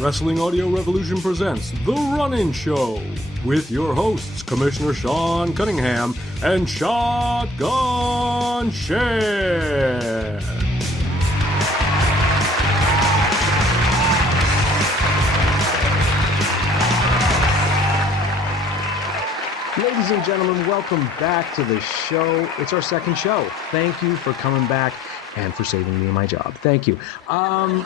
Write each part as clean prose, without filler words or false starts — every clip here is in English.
Wrestling Audio Revolution presents The Run-In Show with your hosts, Commissioner Shan Cunningham and Shotgun Shan. Ladies and gentlemen, welcome back to the show. It's our second show. Thank you for coming back and for saving me my job. Thank you.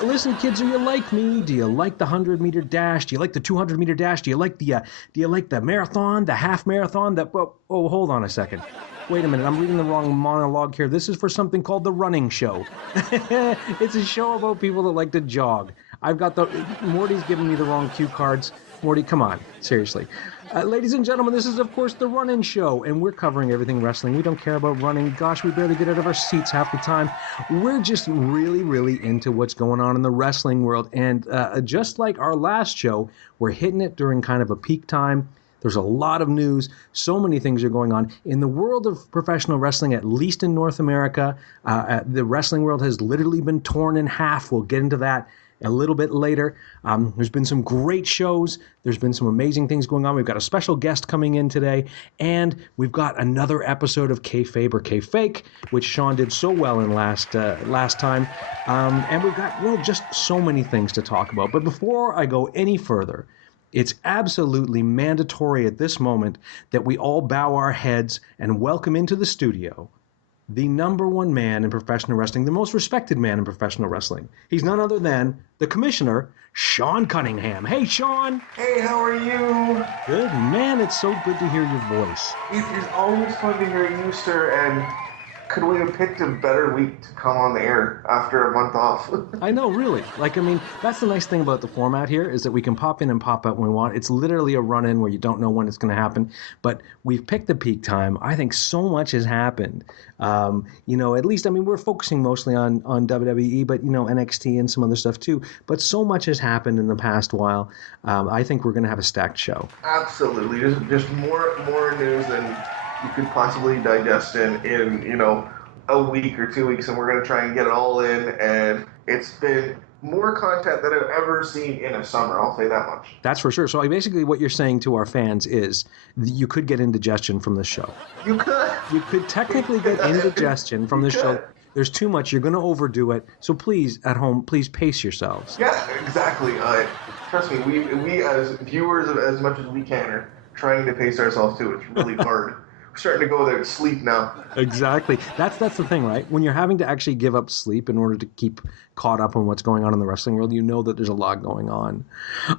Listen, kids, are you like me? Do you like the 100-meter dash? Do you like the 200-meter dash? Do you like the marathon, the half marathon? Hold on a second. Wait a minute, I'm reading the wrong monologue here. This is for something called The Running Show. It's a show about people that like to jog. Morty's giving me the wrong cue cards. Morty, come on, seriously. Ladies and gentlemen, this is, of course, The Run-In Show, and we're covering everything wrestling. We don't care about running. Gosh, we barely get out of our seats half the time. We're just really, really into what's going on in the wrestling world, and just like our last show, we're hitting it during kind of a peak time. There's a lot of news. So many things are going on. In the world of professional wrestling, at least in North America, the wrestling world has literally been torn in half. We'll get into that a little bit later. There's been some great shows. There's been some amazing things going on. We've got a special guest coming in today, and we've got another episode of Kayfabe or Kayfake, which Sean did so well in last time. And we've got, just so many things to talk about. But before I go any further, it's absolutely mandatory at this moment that we all bow our heads and welcome into the studio the number one man in professional wrestling, the most respected man in professional wrestling. He's none other than the Commissioner, Shan Cunningham. Hey, Sean. Hey, how are you? Good, man. It's so good to hear your voice. It is always fun to hear you, sir, and could we have picked a better week to come on the air after a month off? I know, really. That's the nice thing about the format here, is that we can pop in and pop out when we want. It's literally a run-in where you don't know when it's going to happen, but we've picked the peak time. I think so much has happened. At least, we're focusing mostly on WWE, but, NXT and some other stuff too. But so much has happened in the past while. I think we're going to have a stacked show. Absolutely. Just more news than you could possibly digest in a week or 2 weeks, and we're going to try and get it all in, and it's been more content than I've ever seen in a summer, I'll say that much. That's for sure. So basically what you're saying to our fans is you could get indigestion from this show. You could. You could technically get indigestion from this show. There's too much. You're going to overdo it. So please, at home, please pace yourselves. Yeah, exactly. Trust me, we as viewers, as much as we can, are trying to pace ourselves too. It's really hard. We're starting to go there to sleep now. Exactly. That's the thing, right? When you're having to actually give up sleep in order to keep caught up on what's going on in the wrestling world, you know that there's a lot going on.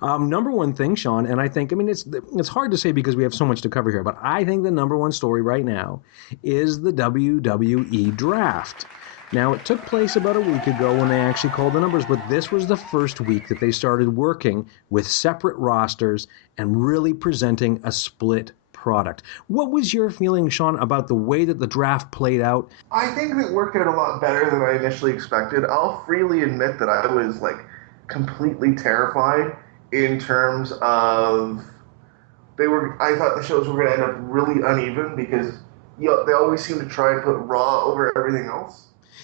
Number one thing, Sean, and I think, it's hard to say because we have so much to cover here, but I think the number one story right now is the WWE Draft. Now, it took place about a week ago when they actually called the numbers, but this was the first week that they started working with separate rosters and really presenting a split product. What was your feeling, Sean, about the way that the draft played out? I think it worked out a lot better than I initially expected. I'll freely admit that I was completely terrified in terms of I thought the shows were going to end up really uneven because they always seem to try and put Raw over everything else.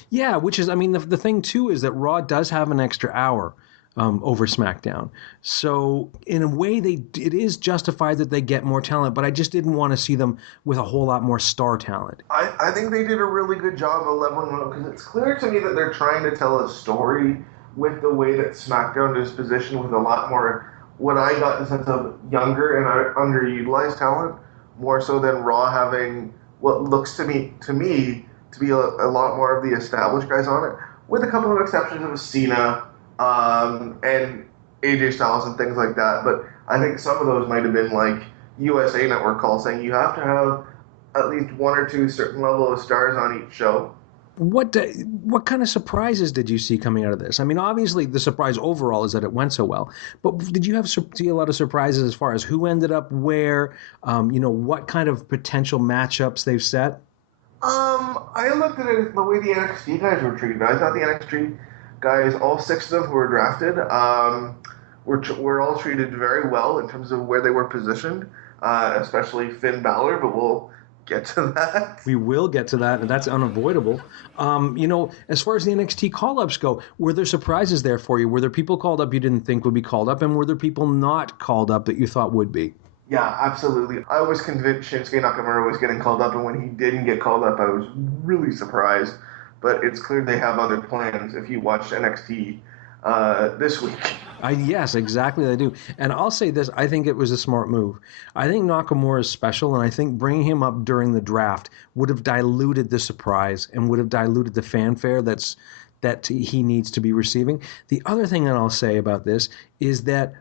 Yeah, which is, the thing too is that Raw does have an extra hour over SmackDown. So in a way, it is justified that they get more talent, but I just didn't want to see them with a whole lot more star talent. I think they did a really good job of leveling up because it's clear to me that they're trying to tell a story with the way that SmackDown is positioned with a lot more, what I got the sense of, younger and underutilized talent, more so than Raw having what looks to me to be a lot more of the established guys on it, with a couple of exceptions of Cena, and AJ Styles and things like that. But I think some of those might have been USA Network calls saying you have to have at least one or two certain level of stars on each show. What kind of surprises did you see coming out of this? Obviously the surprise overall is that it went so well, but did you see a lot of surprises as far as who ended up where, what kind of potential matchups they've set? I looked at it the way the NXT guys were treated. I thought the NXT guys, all 6 of them who were drafted, were all treated very well in terms of where they were positioned, especially Finn Balor, but we'll get to that. We will get to that, and that's unavoidable. As far as the NXT call-ups go, were there surprises there for you? Were there people called up you didn't think would be called up, and were there people not called up that you thought would be? Yeah, absolutely. I was convinced Shinsuke Nakamura was getting called up, and when he didn't get called up, I was really surprised. But it's clear they have other plans if you watched NXT this week. Yes, exactly, I do. And I'll say this, I think it was a smart move. I think Nakamura is special, and I think bringing him up during the draft would have diluted the surprise and would have diluted the fanfare that he needs to be receiving. The other thing that I'll say about this is that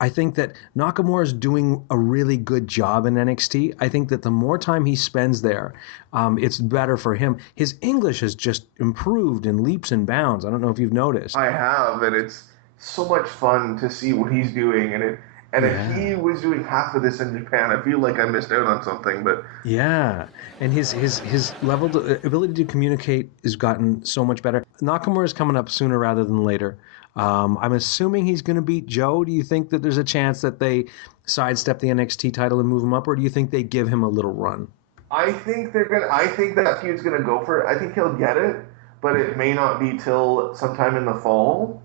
I think that Nakamura is doing a really good job in NXT. I think that the more time he spends there, it's better for him. His English has just improved in leaps and bounds. I don't know if you've noticed. I have, and it's so much fun to see what he's doing. And if he was doing half of this in Japan, I feel like I missed out on something. But yeah, and his level ability to communicate has gotten so much better. Nakamura is coming up sooner rather than later. I'm assuming he's going to beat Joe. Do you think that there's a chance that they sidestep the NXT title and move him up, or do you think they give him a little run? I think that feud's gonna go for it. I think he'll get it, but it may not be till sometime in the fall.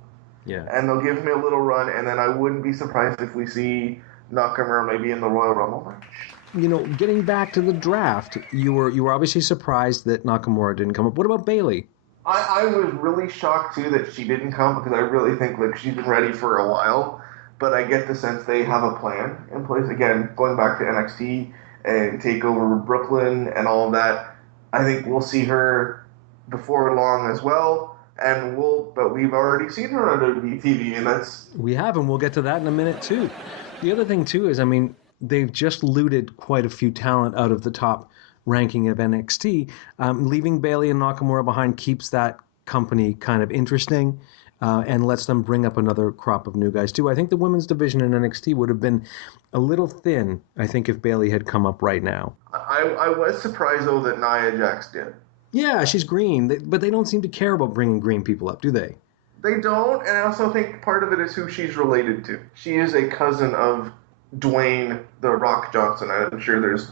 Yeah. And they'll give him a little run, and then I wouldn't be surprised if we see Nakamura maybe in the Royal Rumble match. Getting back to the draft, you were obviously surprised that Nakamura didn't come up. What about Bayley? I was really shocked, too, that she didn't come, because I really think she's been ready for a while. But I get the sense they have a plan in place. Again, going back to NXT and take over Brooklyn and all of that, I think we'll see her before long as well. But we've already seen her on WWE TV, and we have, and we'll get to that in a minute, too. The other thing, too, is, they've just looted quite a few talent out of the top ranking of NXT. Leaving Bayley and Nakamura behind keeps that company kind of interesting and lets them bring up another crop of new guys too. I think the women's division in NXT would have been a little thin, I think, if Bayley had come up right now. I was surprised, though, that Nia Jax did. Yeah, she's green, but they don't seem to care about bringing green people up, do they? They don't, and I also think part of it is who she's related to. She is a cousin of Dwayne The Rock Johnson. I'm sure there's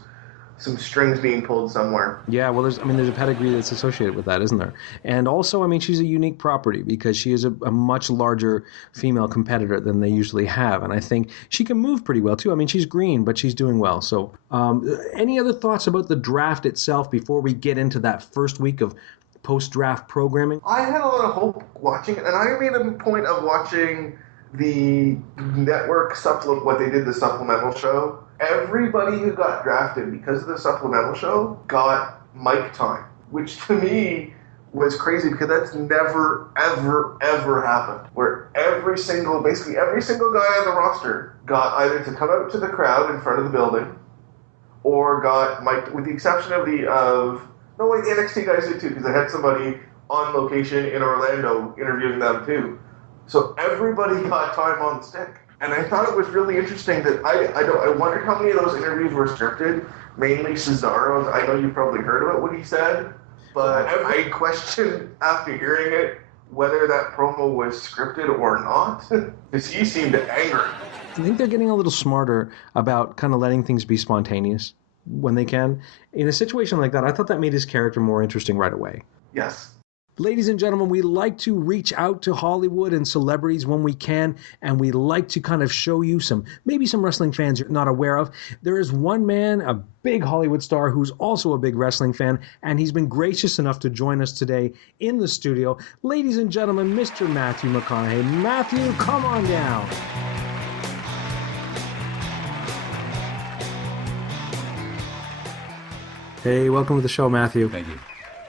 some strings being pulled somewhere. Yeah, well, there's a pedigree that's associated with that, isn't there? And also, she's a unique property because she is a much larger female competitor than they usually have, and I think she can move pretty well, too. She's green, but she's doing well. So, any other thoughts about the draft itself before we get into that first week of post-draft programming? I had a lot of hope watching it, and I made a point of watching the network supplement, what they did, the supplemental show. Everybody who got drafted because of the supplemental show got mic time, which to me was crazy because that's never, ever, ever happened. Where basically every single guy on the roster got either to come out to the crowd in front of the building or got mic'd, with the exception of the NXT guys did too, because they had somebody on location in Orlando interviewing them too. So everybody got time on the stick. And I thought it was really interesting that I wondered how many of those interviews were scripted, mainly Cesaro's. I know you've probably heard about what he said, but I questioned after hearing it whether that promo was scripted or not, because he seemed angry. I think they're getting a little smarter about kind of letting things be spontaneous when they can. In a situation like that, I thought that made his character more interesting right away. Yes. Ladies and gentlemen, we like to reach out to Hollywood and celebrities when we can, and we like to kind of show you maybe some wrestling fans you're not aware of. There is one man, a big Hollywood star, who's also a big wrestling fan, and he's been gracious enough to join us today in the studio. Ladies and gentlemen, Mr. Matthew McConaughey. Matthew, come on down. Hey, welcome to the show, Matthew. Thank you.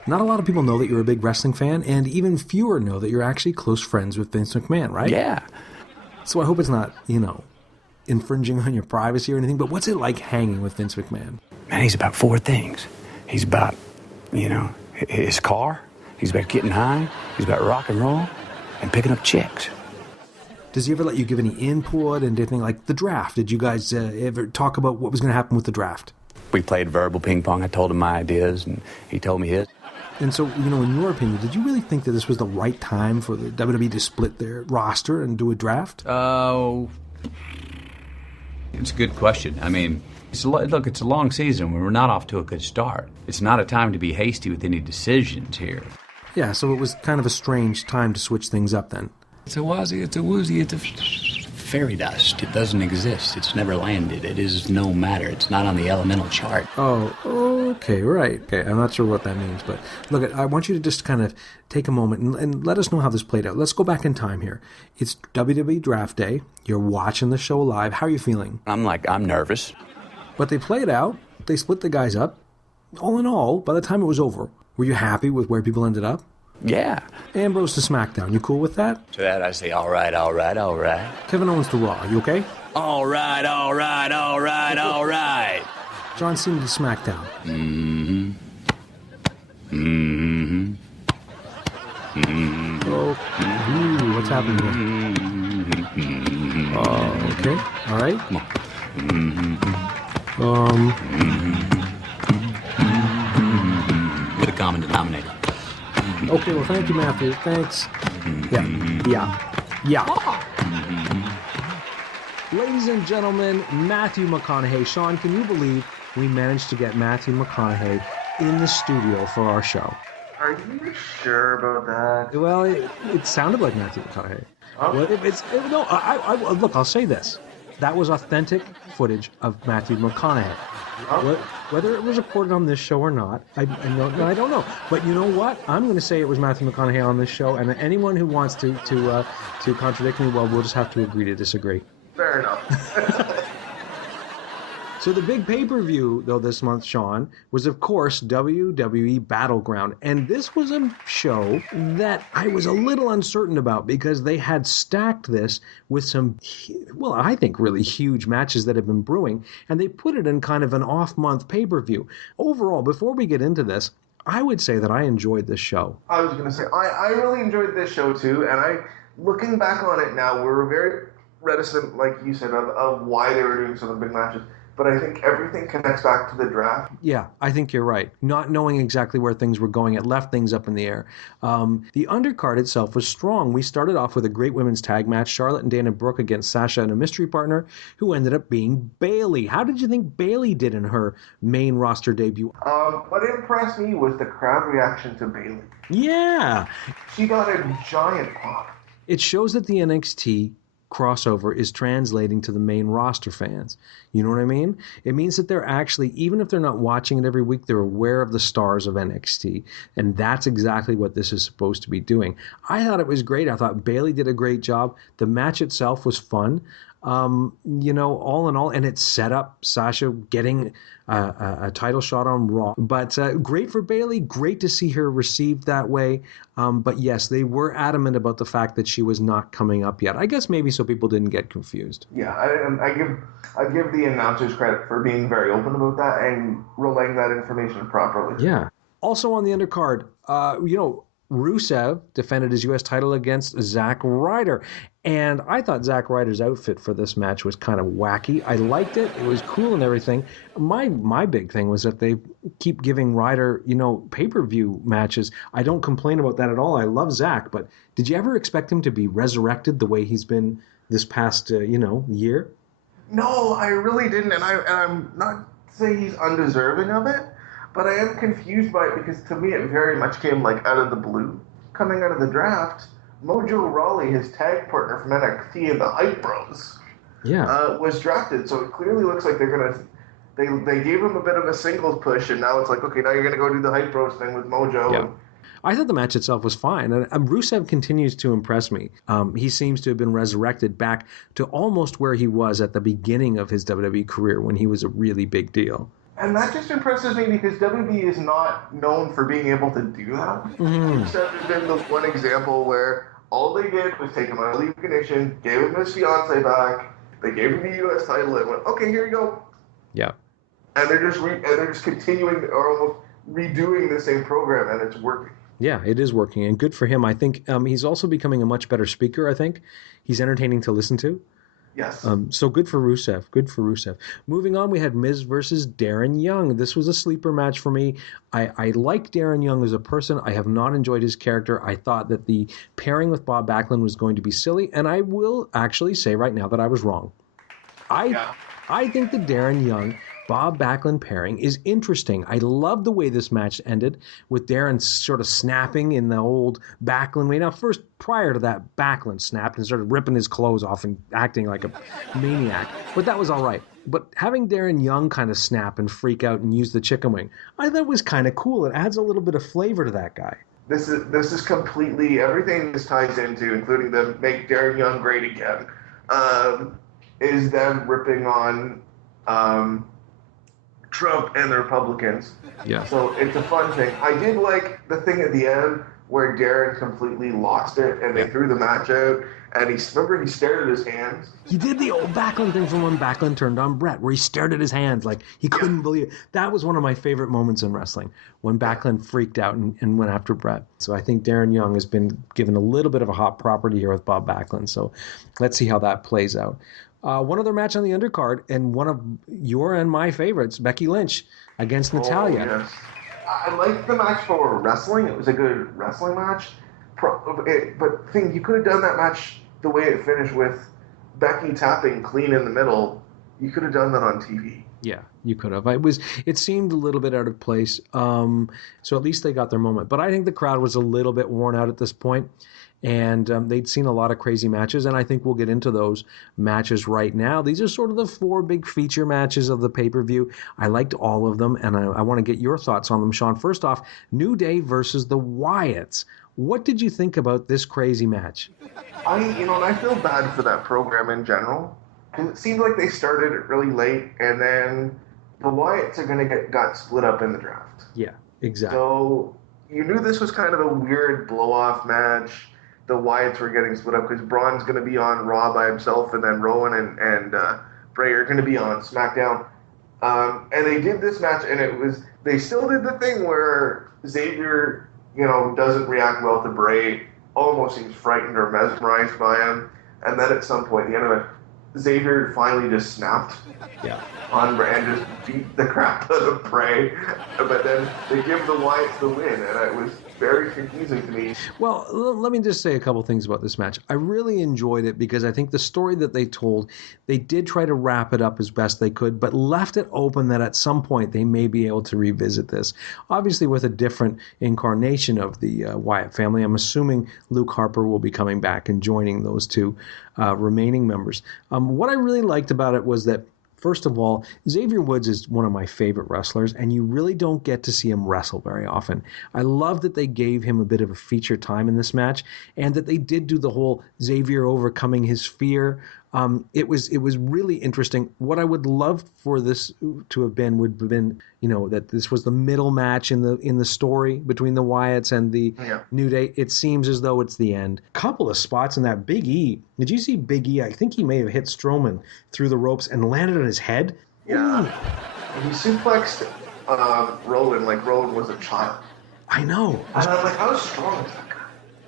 Not a lot of people know that you're a big wrestling fan, and even fewer know that you're actually close friends with Vince McMahon, right? Yeah. So I hope it's not, infringing on your privacy or anything, but what's it like hanging with Vince McMahon? Man, he's about four things. He's about, his car. He's about getting high. He's about rock and roll and picking up chicks. Does he ever let you give any input and anything like the draft? Did you guys ever talk about what was going to happen with the draft? We played verbal ping pong. I told him my ideas, and he told me his. And so, in your opinion, did you really think that this was the right time for the WWE to split their roster and do a draft? Oh, it's a good question. Look, it's a long season. We're not off to a good start. It's not a time to be hasty with any decisions here. Yeah, so it was kind of a strange time to switch things up then. It's a wazzy, it's a woozy, it's a fairy dust. It doesn't exist. It's never landed. It is no matter. It's not on the elemental chart. Oh, okay, right. Okay, I'm not sure what that means, but look, I want you to just kind of take a moment and let us know how this played out. Let's go back in time here. It's WWE Draft Day. You're watching the show live. How are you feeling? I'm nervous. But they played out. They split the guys up. All in all, by the time it was over, were you happy with where people ended up? Yeah. Ambrose to SmackDown. You cool with that? To that I say, all right. Kevin Owens to Raw. You okay? All right. John Cena to SmackDown. Oh, ooh, what's happening here? Okay. All right. With a common denominator. Okay, well, thank you, Matthew. Thanks. Yeah. Ladies and gentlemen, Matthew McConaughey. Sean, can you believe we managed to get Matthew McConaughey in the studio for our show? Are you sure about that? Well, it sounded like Matthew McConaughey. Oh. Well, look, I'll say this. That was authentic footage of Matthew McConaughey. Oh. Whether it was recorded on this show or not, I don't know. But you know what? I'm going to say it was Matthew McConaughey on this show, and anyone who wants to contradict me, well, we'll just have to agree to disagree. Fair enough. So the big pay-per-view, though, this month, Sean, was, of course, WWE Battleground. And this was a show that I was a little uncertain about because they had stacked this with some, well, I think really huge matches that have been brewing, and they put it in kind of an off-month pay-per-view. Overall, before we get into this, I would say that I enjoyed this show. I was going to say, I really enjoyed this show, too, and looking back on it now, we're very reticent, like you said, of why they were doing some of the big matches. But I think everything connects back to the draft. Yeah, I think you're right. Not knowing exactly where things were going, it left things up in the air. The undercard itself was strong. We started off with a great women's tag match, Charlotte and Dana Brooke against Sasha and a mystery partner, who ended up being Bayley. How did you think Bayley did in her main roster debut? What impressed me was the crowd reaction to Bayley. Yeah. She got a giant pop. It shows that the NXT crossover is translating to the main roster fans. You know what I mean? It means that they're actually, even if they're not watching it every week, they're aware of the stars of NXT. And that's exactly what this is supposed to be doing. I thought it was great. I thought Bayley did a great job. The match itself was fun. All in all, and it set up Sasha getting a title shot on Raw. But great for Bayley, great to see her received that way. But yes, they were adamant about the fact that she was not coming up yet. I guess maybe so people didn't get confused. Yeah, I give the announcers credit for being very open about that and relaying that information properly. Yeah. Also on the undercard, Rusev defended his U.S. title against Zack Ryder. And I thought Zack Ryder's outfit for this match was kind of wacky. I liked it. It was cool and everything. My big thing was that they keep giving Ryder, pay-per-view matches. I don't complain about that at all. I love Zack. But did you ever expect him to be resurrected the way he's been this past, year? No, I really didn't. And I'm not saying he's undeserving of it. But I am confused by it because to me it very much came like out of the blue. Coming out of the draft, Mojo Rawley, his tag partner from NXT and the Hype Bros, was drafted. So it clearly looks like they gave him a bit of a singles push, and now it's like, okay, now you're going to go do the Hype Bros thing with Mojo. Yeah. I thought the match itself was fine, and Rusev continues to impress me. He seems to have been resurrected back to almost where he was at the beginning of his WWE career when he was a really big deal. And that just impresses me because WWE is not known for being able to do that. Mm-hmm. Except there's been the one example where all they did was take him out of League of Condition, gave him his fiance back, they gave him the U.S. title, and went, okay, here you go. Yeah. And they're just continuing or almost redoing the same program, and it's working. Yeah, it is working, and good for him. I think he's also becoming a much better speaker, I think. He's entertaining to listen to. Yes. So good for Rusev. Good for Rusev. Moving on, we had Miz versus Darren Young. This was a sleeper match for me. I like Darren Young as a person. I have not enjoyed his character. I thought that the pairing with Bob Backlund was going to be silly, and I will actually say right now that I was wrong. I think that Darren Young Bob Backlund pairing is interesting. I love the way this match ended with Darren sort of snapping in the old Backlund way. Now, first, prior to that, Backlund snapped and started ripping his clothes off and acting like a maniac. But that was all right. But having Darren Young kind of snap and freak out and use the chicken wing, I thought was kind of cool. It adds a little bit of flavor to that guy. This is completely everything this ties into, including the make Darren Young great again, is them ripping on Trump and the Republicans. Yeah. So it's a fun thing. I did like the thing at the end where Darren completely lost it and they threw the match out. And he stared at his hands. He did the old Backlund thing from when Backlund turned on Brett, where he stared at his hands like he couldn't believe it. That was one of my favorite moments in wrestling, when Backlund freaked out and went after Brett. So I think Darren Young has been given a little bit of a hot property here with Bob Backlund. So let's see how that plays out. One other match on the undercard, and one of your and my favorites, Becky Lynch against Natalya. Yes. I liked the match for wrestling. It was a good wrestling match. But you could have done that match the way it finished with Becky tapping clean in the middle. You could have done that on TV. Yeah, you could have. It seemed a little bit out of place. So at least they got their moment. But I think the crowd was a little bit worn out at this point. And they'd seen a lot of crazy matches, and I think we'll get into those matches right now. These are sort of the 4 big feature matches of the pay-per-view. I liked all of them, and I want to get your thoughts on them, Sean. First off, New Day versus the Wyatts. What did you think about this crazy match? I feel bad for that program in general, because it seemed like they started it really late, and then the Wyatts are going to got split up in the draft. Yeah, exactly. So you knew this was kind of a weird blow-off match. The Wyatts were getting split up because Braun's going to be on Raw by himself, and then Rowan and Bray are going to be on SmackDown. And they did this match, and they still did the thing where Xavier, doesn't react well to Bray, almost seems frightened or mesmerized by him. And then at some point, at the end of it, Xavier finally just snapped on Bray and just beat the crap out of Bray. But then they give the Wyatts the win, and it was very confusing to me. Well, let me just say a couple things about this match. I really enjoyed it because I think the story that they told, they did try to wrap it up as best they could, but left it open that at some point they may be able to revisit this. Obviously with a different incarnation of the Wyatt family. I'm assuming Luke Harper will be coming back and joining those 2 remaining members. What I really liked about it was that, first of all, Xavier Woods is one of my favorite wrestlers, and you really don't get to see him wrestle very often. I love that they gave him a bit of a feature time in this match, and that they did do the whole Xavier overcoming his fear. It was really interesting. What I would love for this to have been would have been, that this was the middle match in the story between the Wyatts and the New Day. It seems as though it's the end. Couple of spots in that Big E. Did you see Big E? I think he may have hit Strowman through the ropes and landed on his head. Yeah. Ooh. He suplexed Rowan like Rowan was a child. I know. And I'm like, how strong is that guy?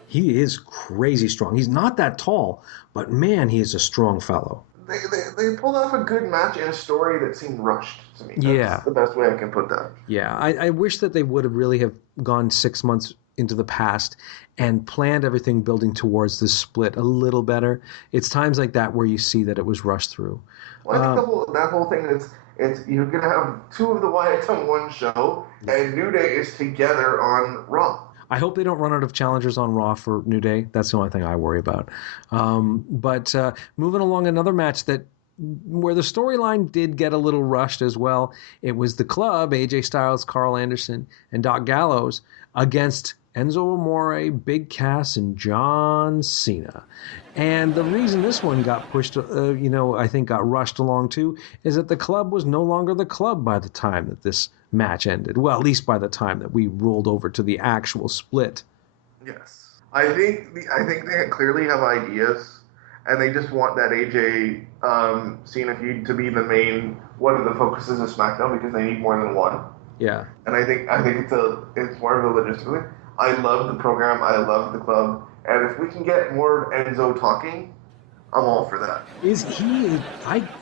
He is crazy strong. He's not that tall, but man, he is a strong fellow. They pulled off a good match in a story that seemed rushed to me. That's the best way I can put that. Yeah, I wish that they would have really have gone 6 months into the past and planned everything building towards this split a little better. It's times like that where you see that it was rushed through. Well, I think that whole thing is you're going to have 2 of the Wyatts on one show, and New Day is together on Raw. I hope they don't run out of challengers on Raw for New Day. That's the only thing I worry about. But moving along, another match where the storyline did get a little rushed as well. It was the Club, AJ Styles, Carl Anderson, and Doc Gallows against Enzo Amore, Big Cass, and John Cena. And the reason this one got pushed, I think got rushed along too, is that the Club was no longer the Club by the time that this match ended. Well, at least by the time that we rolled over to the actual split. Yes. I think they clearly have ideas, and they just want that AJ Cena feud to be the main one of the focuses of SmackDown because they need more than one. Yeah. And I think it's more of a logistical thing. I love the program. I love the Club. And if we can get more Enzo talking, I'm all for that.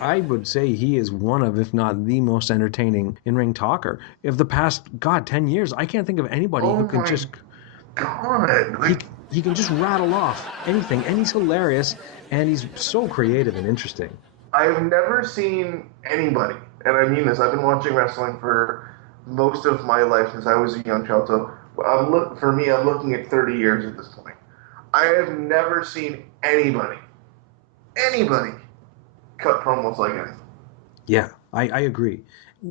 I would say he is one of, if not the most entertaining in-ring talker of the past, 10 years. I can't think of anybody who can just... God. He can just rattle off anything, and he's hilarious, and he's so creative and interesting. I've never seen anybody and I mean this, I've been watching wrestling for most of my life since I was a young child. So for me, I'm looking at 30 years at this point. I have never seen anybody cut promos like him. Yeah, I agree.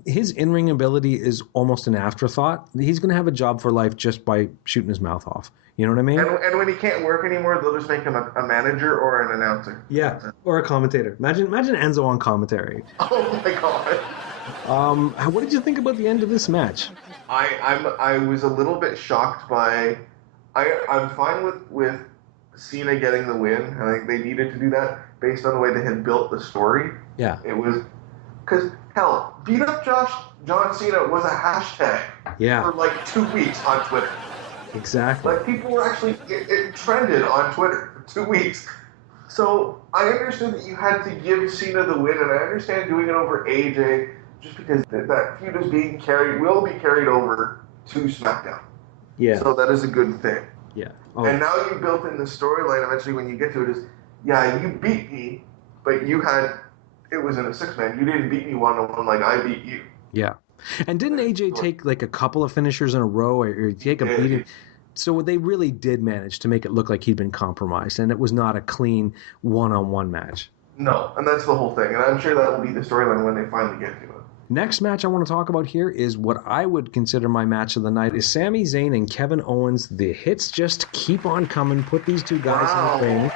His in-ring ability is almost an afterthought. He's going to have a job for life just by shooting his mouth off. You know what I mean? And when he can't work anymore, they'll just make him a manager or an announcer. Yeah, or a commentator. Imagine Enzo on commentary. Oh my god. What did you think about the end of this match? I was a little bit shocked by. I'm fine with Cena getting the win. I think they needed to do that based on the way they had built the story. Yeah. It was because hell, beat up John Cena was a hashtag. Yeah. For like 2 weeks on Twitter. Exactly. Like people were actually it trended on Twitter for 2 weeks. So I understood that you had to give Cena the win, and I understand doing it over AJ just because that feud is will be carried over to SmackDown. Yeah. So that is a good thing. Yeah. Oh. And now you built in the storyline eventually when you get to it is, yeah, you beat me, but it was in a 6-man. You didn't beat me 1-on-1 like I beat you. Yeah. And didn't AJ take like a couple of finishers in a row or take a beating? So they really did manage to make it look like he'd been compromised, and it was not a clean one-on-one match. No, and that's the whole thing. And I'm sure that will be the storyline when they finally get to it. Next match I want to talk about here is what I would consider my match of the night is Sami Zayn and Kevin Owens. The hits just keep on coming. Put these two guys in the ring.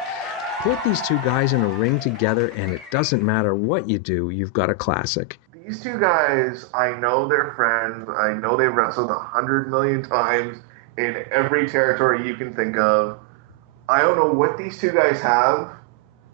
Put these two guys in a ring together, and it doesn't matter what you do. You've got a classic. These two guys, I know they're friends. I know they've wrestled 100 million times in every territory you can think of. I don't know what these two guys have,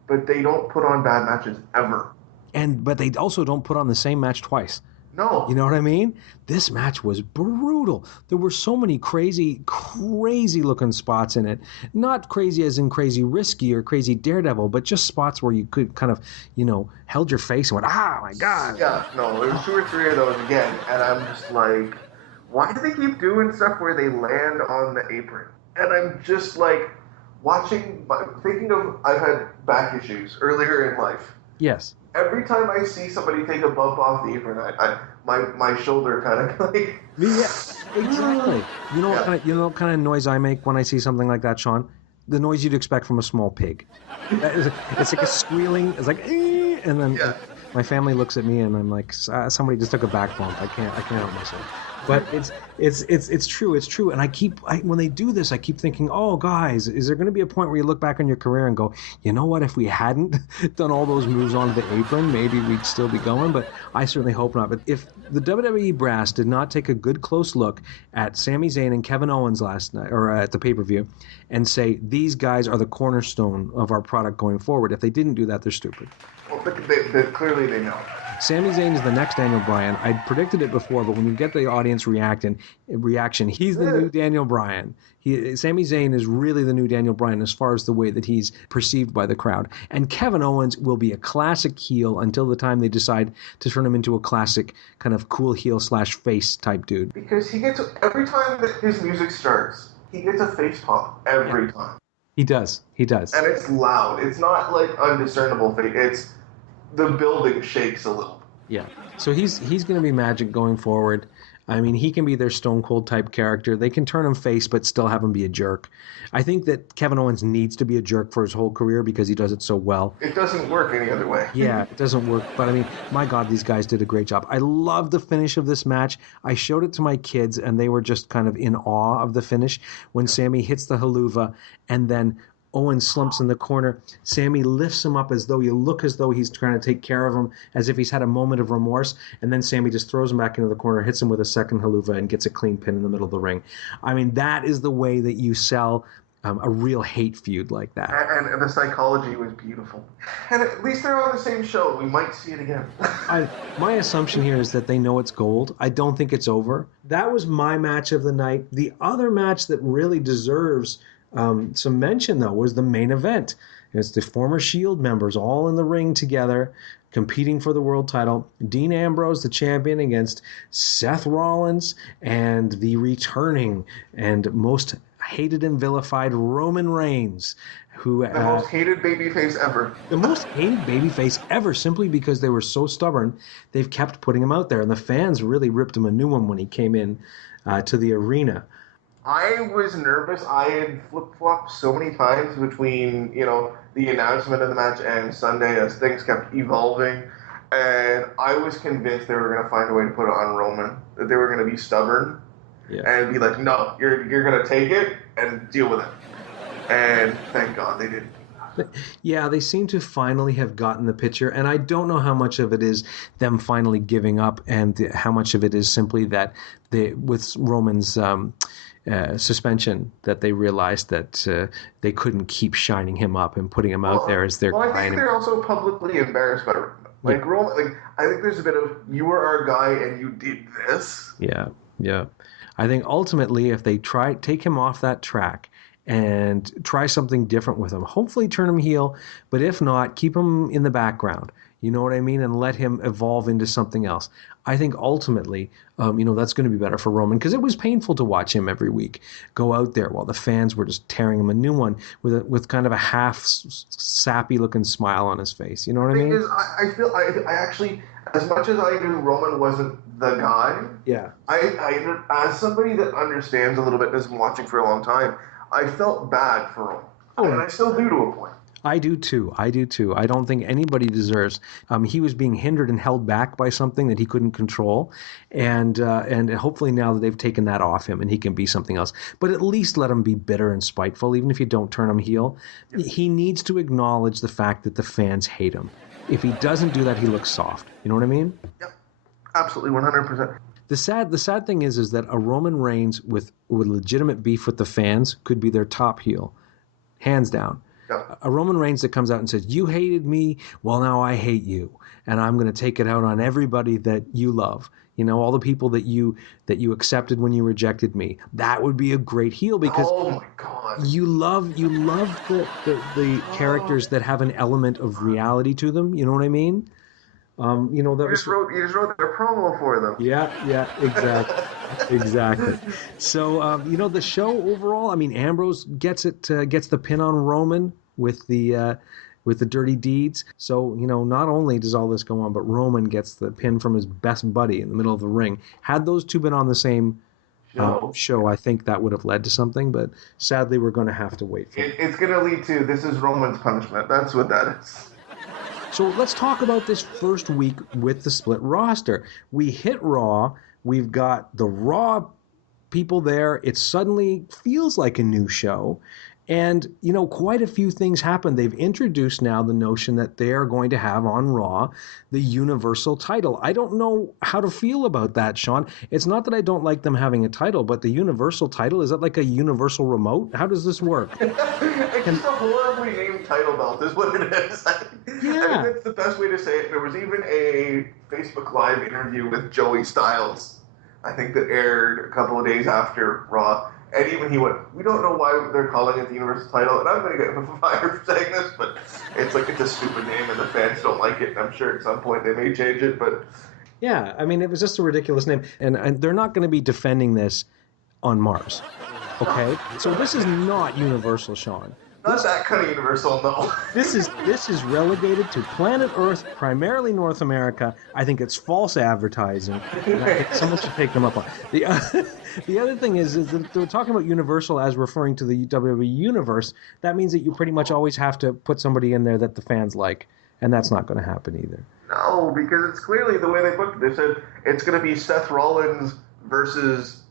but they don't put on bad matches ever. But they also don't put on the same match twice. No. You know what I mean? This match was brutal. There were so many crazy looking spots in it. Not crazy as in crazy risky or crazy daredevil, but just spots where you could kind of, held your face and went, ah, my God. Yeah, no, there was 2 or 3 of those again, and I'm just like, why do they keep doing stuff where they land on the apron? And I'm just like, thinking of, I've had back issues earlier in life. Yes. Every time I see somebody take a bump off the apron, my shoulder kind of like... Yeah, exactly. You know what kind of noise I make when I see something like that, Sean? The noise you'd expect from a small pig. It's like a squealing. It's like, eh, and then my family looks at me and I'm like, somebody just took a back bump. I can't help myself. But it's true. It's true. And when they do this, I keep thinking, oh, guys, is there going to be a point where you look back on your career and go, you know what? If we hadn't done all those moves on the apron, maybe we'd still be going. But I certainly hope not. But if the WWE brass did not take a good close look at Sami Zayn and Kevin Owens last night, or at the pay-per-view, and say these guys are the cornerstone of our product going forward, if they didn't do that, they're stupid. Well, clearly they know. Sami Zayn is the next Daniel Bryan. I predicted it before, but when you get the audience reaction, he's the new Daniel Bryan. Sami Zayn is really the new Daniel Bryan as far as the way that he's perceived by the crowd. And Kevin Owens will be a classic heel until the time they decide to turn him into a classic kind of cool heel / face type dude. Because every time that his music starts, he gets a face pop every time. He does. And it's loud. It's not like undiscernible face. It's the building shakes a little. Yeah. So he's going to be magic going forward. I mean, he can be their Stone Cold type character. They can turn him face, but still have him be a jerk. I think that Kevin Owens needs to be a jerk for his whole career because he does it so well. It doesn't work any other way. Yeah, it doesn't work. But I mean, my God, these guys did a great job. I love the finish of this match. I showed it to my kids, and they were just kind of in awe of the finish when Sami hits the haluva, and then Owen slumps in the corner. Sami lifts him up as though he's trying to take care of him, as if he's had a moment of remorse, and then Sami just throws him back into the corner, hits him with a second haluva, and gets a clean pin in the middle of the ring. I mean, that is the way that you sell a real hate feud like that. And the psychology was beautiful. And at least they're on the same show. We might see it again. My assumption here is that they know it's gold. I don't think it's over. That was my match of the night. The other match that really deserves some mention, though, was the main event. It's the former Shield members all in the ring together, competing for the world title. Dean Ambrose, the champion, against Seth Rollins and the returning and most hated and vilified Roman Reigns, who The most hated babyface ever. The most hated babyface ever, simply because they were so stubborn. They've kept putting him out there, and the fans really ripped him a new one when he came in to the arena. I was nervous. I had flip-flopped so many times between, the announcement of the match and Sunday as things kept evolving. And I was convinced they were going to find a way to put it on Roman, that they were going to be stubborn and be like, no, you're going to take it and deal with it. And thank God they didn't. Yeah, they seem to finally have gotten the picture, and I don't know how much of it is them finally giving up and how much of it is simply that with Roman's suspension, that they realized that they couldn't keep shining him up and putting him out there as their guy. I think they're also publicly embarrassed by it. Roman, I think there's a bit of, you were our guy and you did this. Yeah. I think ultimately if they take him off that track and try something different with him, hopefully turn him heel, but if not, keep him in the background. You know what I mean? And let him evolve into something else. I think ultimately, that's going to be better for Roman, because it was painful to watch him every week go out there while the fans were just tearing him a new one with kind of a half sappy looking smile on his face. You know what I mean? I feel I actually, as much as I knew Roman wasn't the guy, I as somebody that understands a little bit and has been watching for a long time, I felt bad for Roman, and I still do to a point. I do too. I don't think anybody deserves. He was being hindered and held back by something that he couldn't control, and hopefully now that they've taken that off him and he can be something else. But at least let him be bitter and spiteful, even if you don't turn him heel. He needs to acknowledge the fact that the fans hate him. If he doesn't do that, he looks soft. You know what I mean? Yep, absolutely, 100%. The sad thing is that a Roman Reigns with legitimate beef with the fans could be their top heel, hands down. A Roman Reigns that comes out and says, you hated me, well, now I hate you, and I'm going to take it out on everybody that you love. All the people that you accepted when you rejected me. That would be a great heel, because oh my God, you love the characters that have an element of reality to them. You know what I mean? You just wrote their promo for them. Yeah, exactly. So, the show overall, Ambrose gets the pin on Roman with the dirty deeds. So, not only does all this go on, but Roman gets the pin from his best buddy in the middle of the ring. Had those two been on the same show, I think that would have led to something, but sadly we're going to have to wait for it. It's going to lead to, this is Roman's punishment. That's what that is. So let's talk about this first week with the split roster. We hit Raw. We've got the Raw people there. It suddenly feels like a new show. And, quite a few things happen. They've introduced now the notion that they are going to have on Raw the Universal title. I don't know how to feel about that, Sean. It's not that I don't like them having a title, but the Universal title, is that like a universal remote? How does this work? It's just a horribly named title belt is what it is. I think that's the best way to say it. There was even a Facebook Live interview with Joey Styles, I think, that aired a couple of days after Raw. And even he went, we don't know why they're calling it the Universal title. And I'm going to get him a fire for saying this, but it's a stupid name and the fans don't like it. And I'm sure at some point they may change it, but... Yeah, it was just a ridiculous name. And they're not going to be defending this on Mars. Okay? So this is not Universal, Sean. Not that kind of Universal, no. This is relegated to planet Earth, primarily North America. I think it's false advertising. And I think someone should take them up on it. The other thing is that they're talking about Universal as referring to the WWE Universe. That means that you pretty much always have to put somebody in there that the fans like, and that's not going to happen either. No, because it's clearly the way they booked it. They said it's going to be Seth Rollins versus,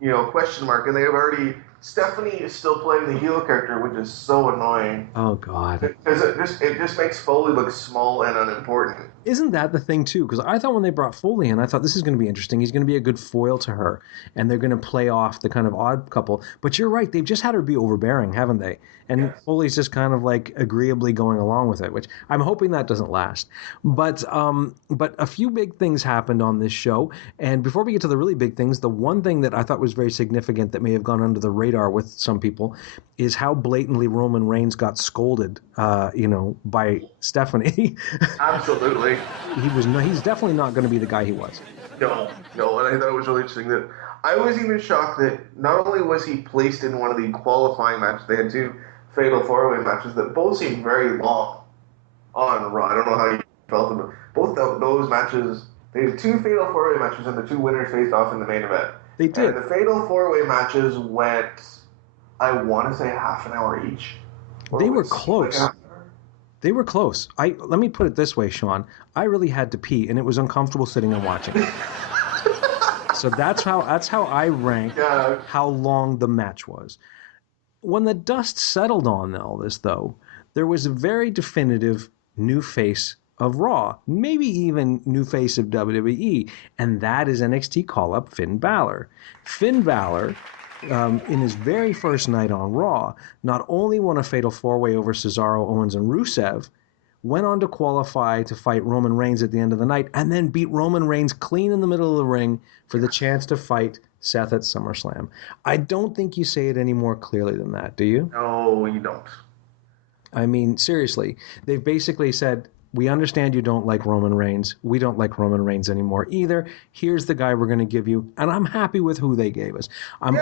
question mark, and they have already... Stephanie is still playing the heel character, which is so annoying. Oh, God. Because it just makes Foley look small and unimportant. Isn't that the thing, too? Because I thought when they brought Foley in, I thought this is going to be interesting. He's going to be a good foil to her, and they're going to play off the kind of odd couple. But you're right. They've just had her be overbearing, haven't they? And yes. Foley's just kind of like agreeably going along with it, which I'm hoping that doesn't last. But a few big things happened on this show. And before we get to the really big things, the one thing that I thought was very significant that may have gone under the radar with some people is how blatantly Roman Reigns got scolded, by Stephanie. Absolutely. He's definitely not going to be the guy he was. No, and I thought it was really interesting that I was even shocked that not only was he placed in one of the qualifying matches, they had two fatal four-way matches that both seemed very long on Raw. I don't know how you felt about both those matches. They had two fatal four-way matches, and the two winners faced off in the main event. They did. And the fatal four-way matches went, I want to say, half an hour each. They were close. They were close. Let me put it this way, Sean. I really had to pee, and it was uncomfortable sitting and watching. So that's how I rank how long the match was. When the dust settled on all this, though, there was a very definitive new face of Raw, maybe even new face of WWE, and that is NXT call-up Finn Balor. Finn Balor, in his very first night on Raw, not only won a fatal four-way over Cesaro, Owens, and Rusev, went on to qualify to fight Roman Reigns at the end of the night, and then beat Roman Reigns clean in the middle of the ring for the chance to fight Seth at SummerSlam. I don't think you say it any more clearly than that, do you? No, you don't. I mean, seriously, they've basically said, we understand you don't like Roman Reigns. We don't like Roman Reigns anymore either. Here's the guy we're going to give you, and I'm happy with who they gave us. I'm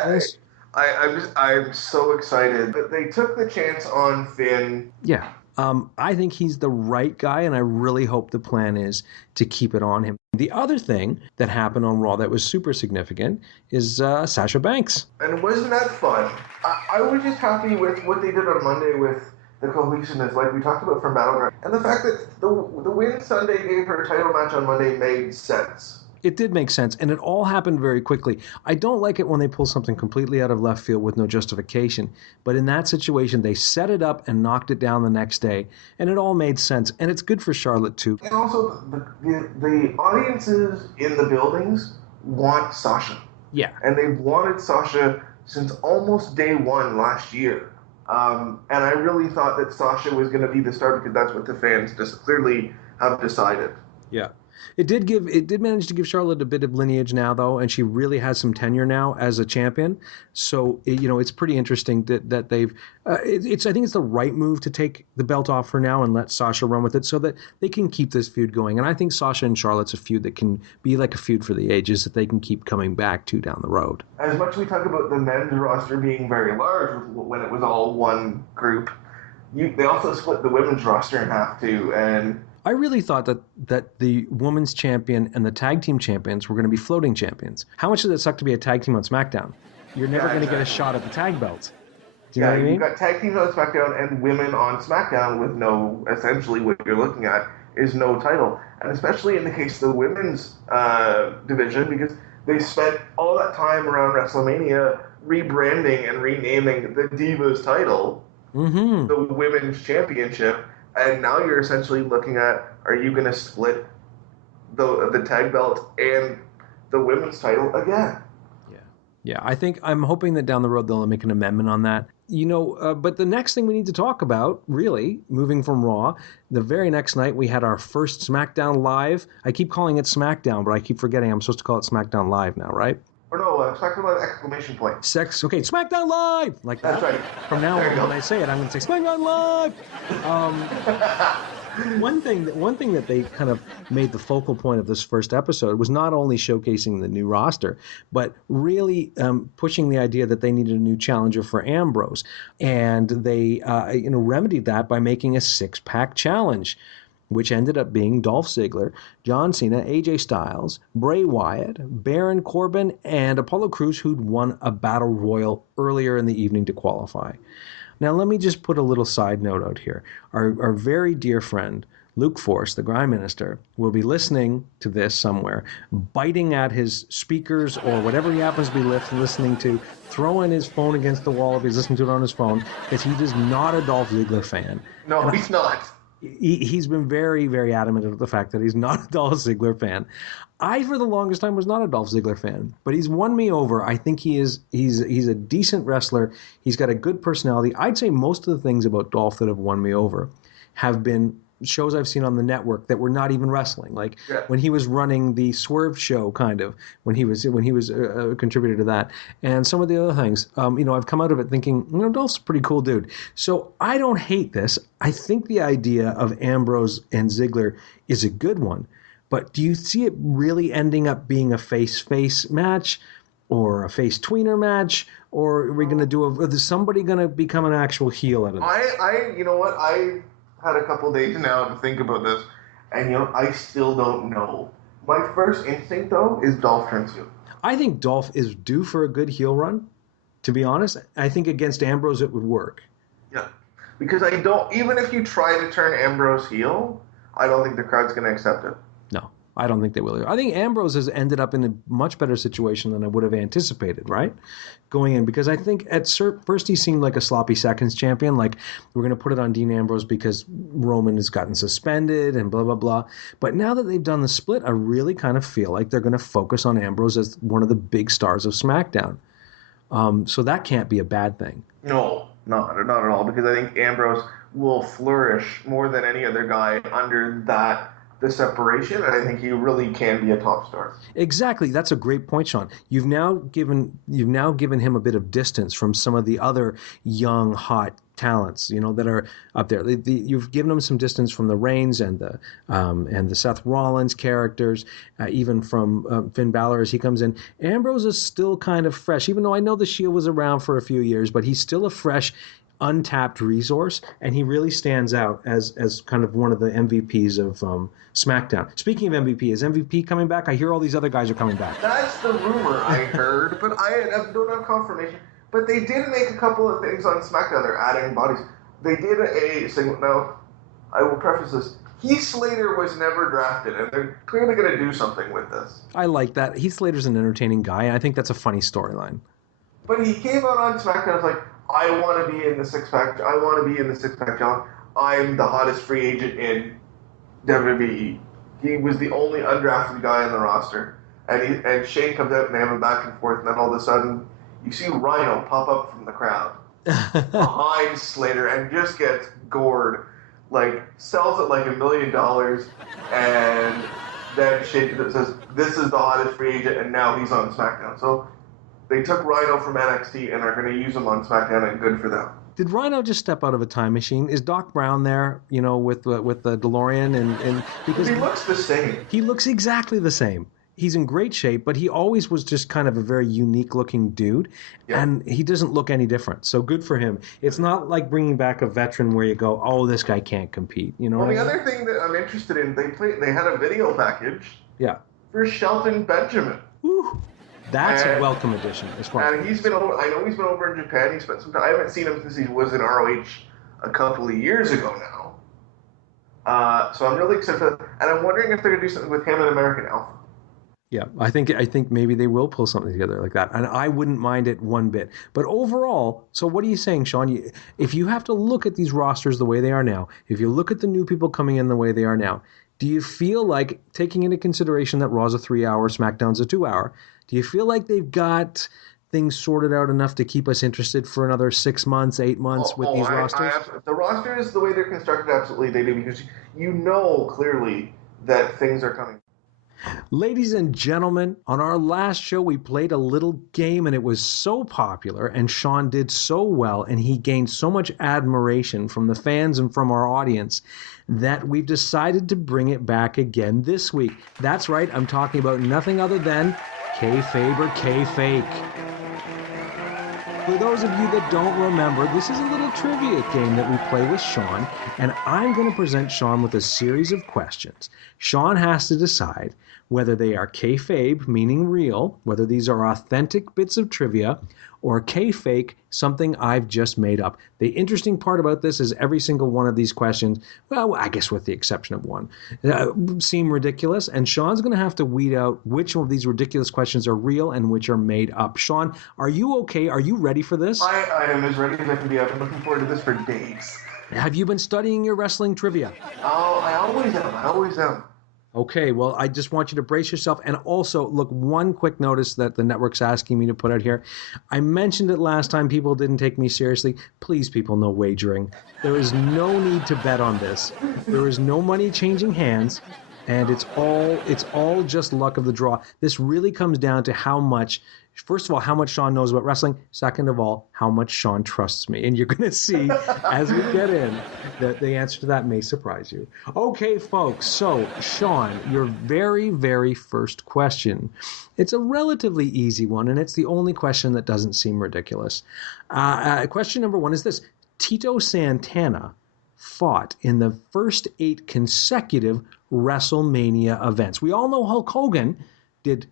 so excited that they took the chance on Finn. Yeah. I think he's the right guy, and I really hope the plan is to keep it on him. The other thing that happened on Raw that was super significant is Sasha Banks. And wasn't that fun? I was just happy with what they did on Monday with the cohesiveness, like we talked about from Battleground. And the fact that the win Sunday gave her a title match on Monday made sense. It did make sense, and it all happened very quickly. I don't like it when they pull something completely out of left field with no justification, but in that situation, they set it up and knocked it down the next day, and it all made sense, and it's good for Charlotte, too. And also, the audiences in the buildings want Sasha. Yeah. And they've wanted Sasha since almost day one last year. And I really thought that Sasha was going to be the star because that's what the fans just clearly have decided. Yeah. It did manage to give Charlotte a bit of lineage now, though, and she really has some tenure now as a champion. So, it's pretty interesting that they've. I think it's the right move to take the belt off her now and let Sasha run with it, so that they can keep this feud going. And I think Sasha and Charlotte's a feud that can be like a feud for the ages that they can keep coming back to down the road. As much as we talk about the men's roster being very large when it was all one group, they also split the women's roster in half too, and. I really thought that the women's champion and the tag team champions were going to be floating champions. How much does it suck to be a tag team on SmackDown? You're never going to get a shot at the tag belts. Do you know what I mean? You've got tag teams on SmackDown and women on SmackDown with no, essentially what you're looking at is no title. And especially in the case of the women's division, because they spent all that time around WrestleMania rebranding and renaming the Divas title, the women's championship. And now you're essentially looking at, are you going to split the tag belt and the women's title again? Yeah. I'm hoping that down the road they'll make an amendment on that. But the next thing we need to talk about, really, moving from Raw, the very next night we had our first SmackDown Live. I keep calling it SmackDown, but I keep forgetting I'm supposed to call it SmackDown Live now, right? Or no, SmackDown Live exclamation point. Okay, SmackDown Live! Like that. That's right. From now on, when I say it, I'm going to say SmackDown Live! One thing that they kind of made the focal point of this first episode was not only showcasing the new roster, but really pushing the idea that they needed a new challenger for Ambrose. And they remedied that by making a six-pack challenge, which ended up being Dolph Ziggler, John Cena, AJ Styles, Bray Wyatt, Baron Corbin, and Apollo Crews, who'd won a Battle Royal earlier in the evening to qualify. Now, let me just put a little side note out here. Our very dear friend, Luke Force, the Grime Minister, will be listening to this somewhere, biting at his speakers or whatever he happens to be listening to, throwing his phone against the wall if he's listening to it on his phone, because he is not a Dolph Ziggler fan. No, he's not. He's been very, very adamant about the fact that he's not a Dolph Ziggler fan. I, for the longest time, was not a Dolph Ziggler fan, but he's won me over. I think he's a decent wrestler. He's got a good personality. I'd say most of the things about Dolph that have won me over have been shows I've seen on the network that were not even wrestling. Like when he was running the Swerve show, kind of, when he was a contributor to that, and some of the other things. I've come out of it thinking, Dolph's a pretty cool dude. So I don't hate this. I think the idea of Ambrose and Ziggler is a good one. But do you see it really ending up being a face-face match? or a face tweener match, or are we going to do is somebody going to become an actual heel out of this? You know what? I had a couple days now to think about this, and I still don't know. My first instinct though is Dolph turns heel. I think Dolph is due for a good heel run. To be honest, I think against Ambrose it would work. Yeah, because even if you try to turn Ambrose heel, I don't think the crowd's going to accept it. No, I don't think they will. I think Ambrose has ended up in a much better situation than I would have anticipated, right? Going in, because I think at first he seemed like a sloppy seconds champion, like we're going to put it on Dean Ambrose because Roman has gotten suspended and blah, blah, blah. But now that they've done the split, I really kind of feel like they're going to focus on Ambrose as one of the big stars of SmackDown. So that can't be a bad thing. No, not at all, because I think Ambrose will flourish more than any other guy under the separation, and I think he really can be a top star. Exactly. That's a great point, Sean. You've now given him a bit of distance from some of the other young, hot talents, that are up there. You've given him some distance from the Reigns and the Seth Rollins characters, even from Finn Balor as he comes in. Ambrose is still kind of fresh, even though I know the Shield was around for a few years, but he's still a fresh, untapped resource, and he really stands out as kind of one of the MVPs of SmackDown. Speaking of MVP, is MVP coming back? I hear all these other guys are coming back. That's the rumor I heard, but I don't have confirmation. But they did make a couple of things on SmackDown. They're adding bodies. They did a segment. Now, I will preface this. Heath Slater was never drafted, and they're clearly going to do something with this. I like that. Heath Slater's an entertaining guy, and I think that's a funny storyline. But he came out on SmackDown and was like, I want to be in the six-pack. I want to be in the six-pack challenge. I'm the hottest free agent in WWE. He was the only undrafted guy in the roster. And Shane comes out and they have a back and forth, and then all of a sudden, you see Rhino pop up from the crowd behind Slater and just gets gored. Like, sells it like $1 million, and then Shane says, this is the hottest free agent, and now he's on SmackDown. So they took Rhino from NXT and are going to use him on SmackDown, and good for them. Did Rhino just step out of a time machine? Is Doc Brown there, with the DeLorean? And because he looks the same. He looks exactly the same. He's in great shape, but he always was just kind of a very unique-looking dude, and he doesn't look any different. So good for him. It's not like bringing back a veteran where you go, oh, this guy can't compete. Well, the other thing that I'm interested in, they had a video package for Shelton Benjamin. Woo. That's a welcome addition. And he's been over. I know he's been over in Japan. He spent some time. I haven't seen him since he was in ROH a couple of years ago now. So I'm really excited for that. And I'm wondering if they're going to do something with him and American Alpha. Yeah, I think maybe they will pull something together like that, and I wouldn't mind it one bit. But overall, so what are you saying, Sean? If you have to look at these rosters the way they are now, if you look at the new people coming in the way they are now, do you feel like, taking into consideration that Raw's a 3-hour, SmackDown's a 2-hour, do you feel like they've got things sorted out enough to keep us interested for another 6 months, 8 months with these rosters? The rosters, the way they're constructed, absolutely they do, because you know clearly that things are coming. Ladies and gentlemen, on our last show, we played a little game, and it was so popular, and Sean did so well, and he gained so much admiration from the fans and from our audience that we've decided to bring it back again this week. That's right, I'm talking about nothing other than Kayfabe or Kayfake. For those of you that don't remember, this is a little trivia game that we play with Sean, and I'm going to present Sean with a series of questions. Sean has to decide whether they are kayfabe, meaning real, whether these are authentic bits of trivia, or kayfake, something I've just made up. The interesting part about this is every single one of these questions, well, I guess with the exception of one, seem ridiculous, and Sean's going to have to weed out which of these ridiculous questions are real and which are made up. Sean, are you okay? Are you ready for this? I am as ready as I can be. I've been looking forward to this for days. Have you been studying your wrestling trivia? Oh, I always am. Okay, well, I just want you to brace yourself. And also, look, one quick notice that the network's asking me to put out here. I mentioned it last time. People didn't take me seriously. Please, people, no wagering. There is no need to bet on this. There is no money changing hands. And it's all just luck of the draw. This really comes down to how much, first of all, how much Sean knows about wrestling. Second of all, how much Sean trusts me. And you're going to see as we get in that the answer to that may surprise you. Okay, folks. So, Sean, your very, very first question. It's a relatively easy one, and it's the only question that doesn't seem ridiculous. Question number one is this. Tito Santana fought in the first 8 consecutive WrestleMania events. We all know Hulk Hogan did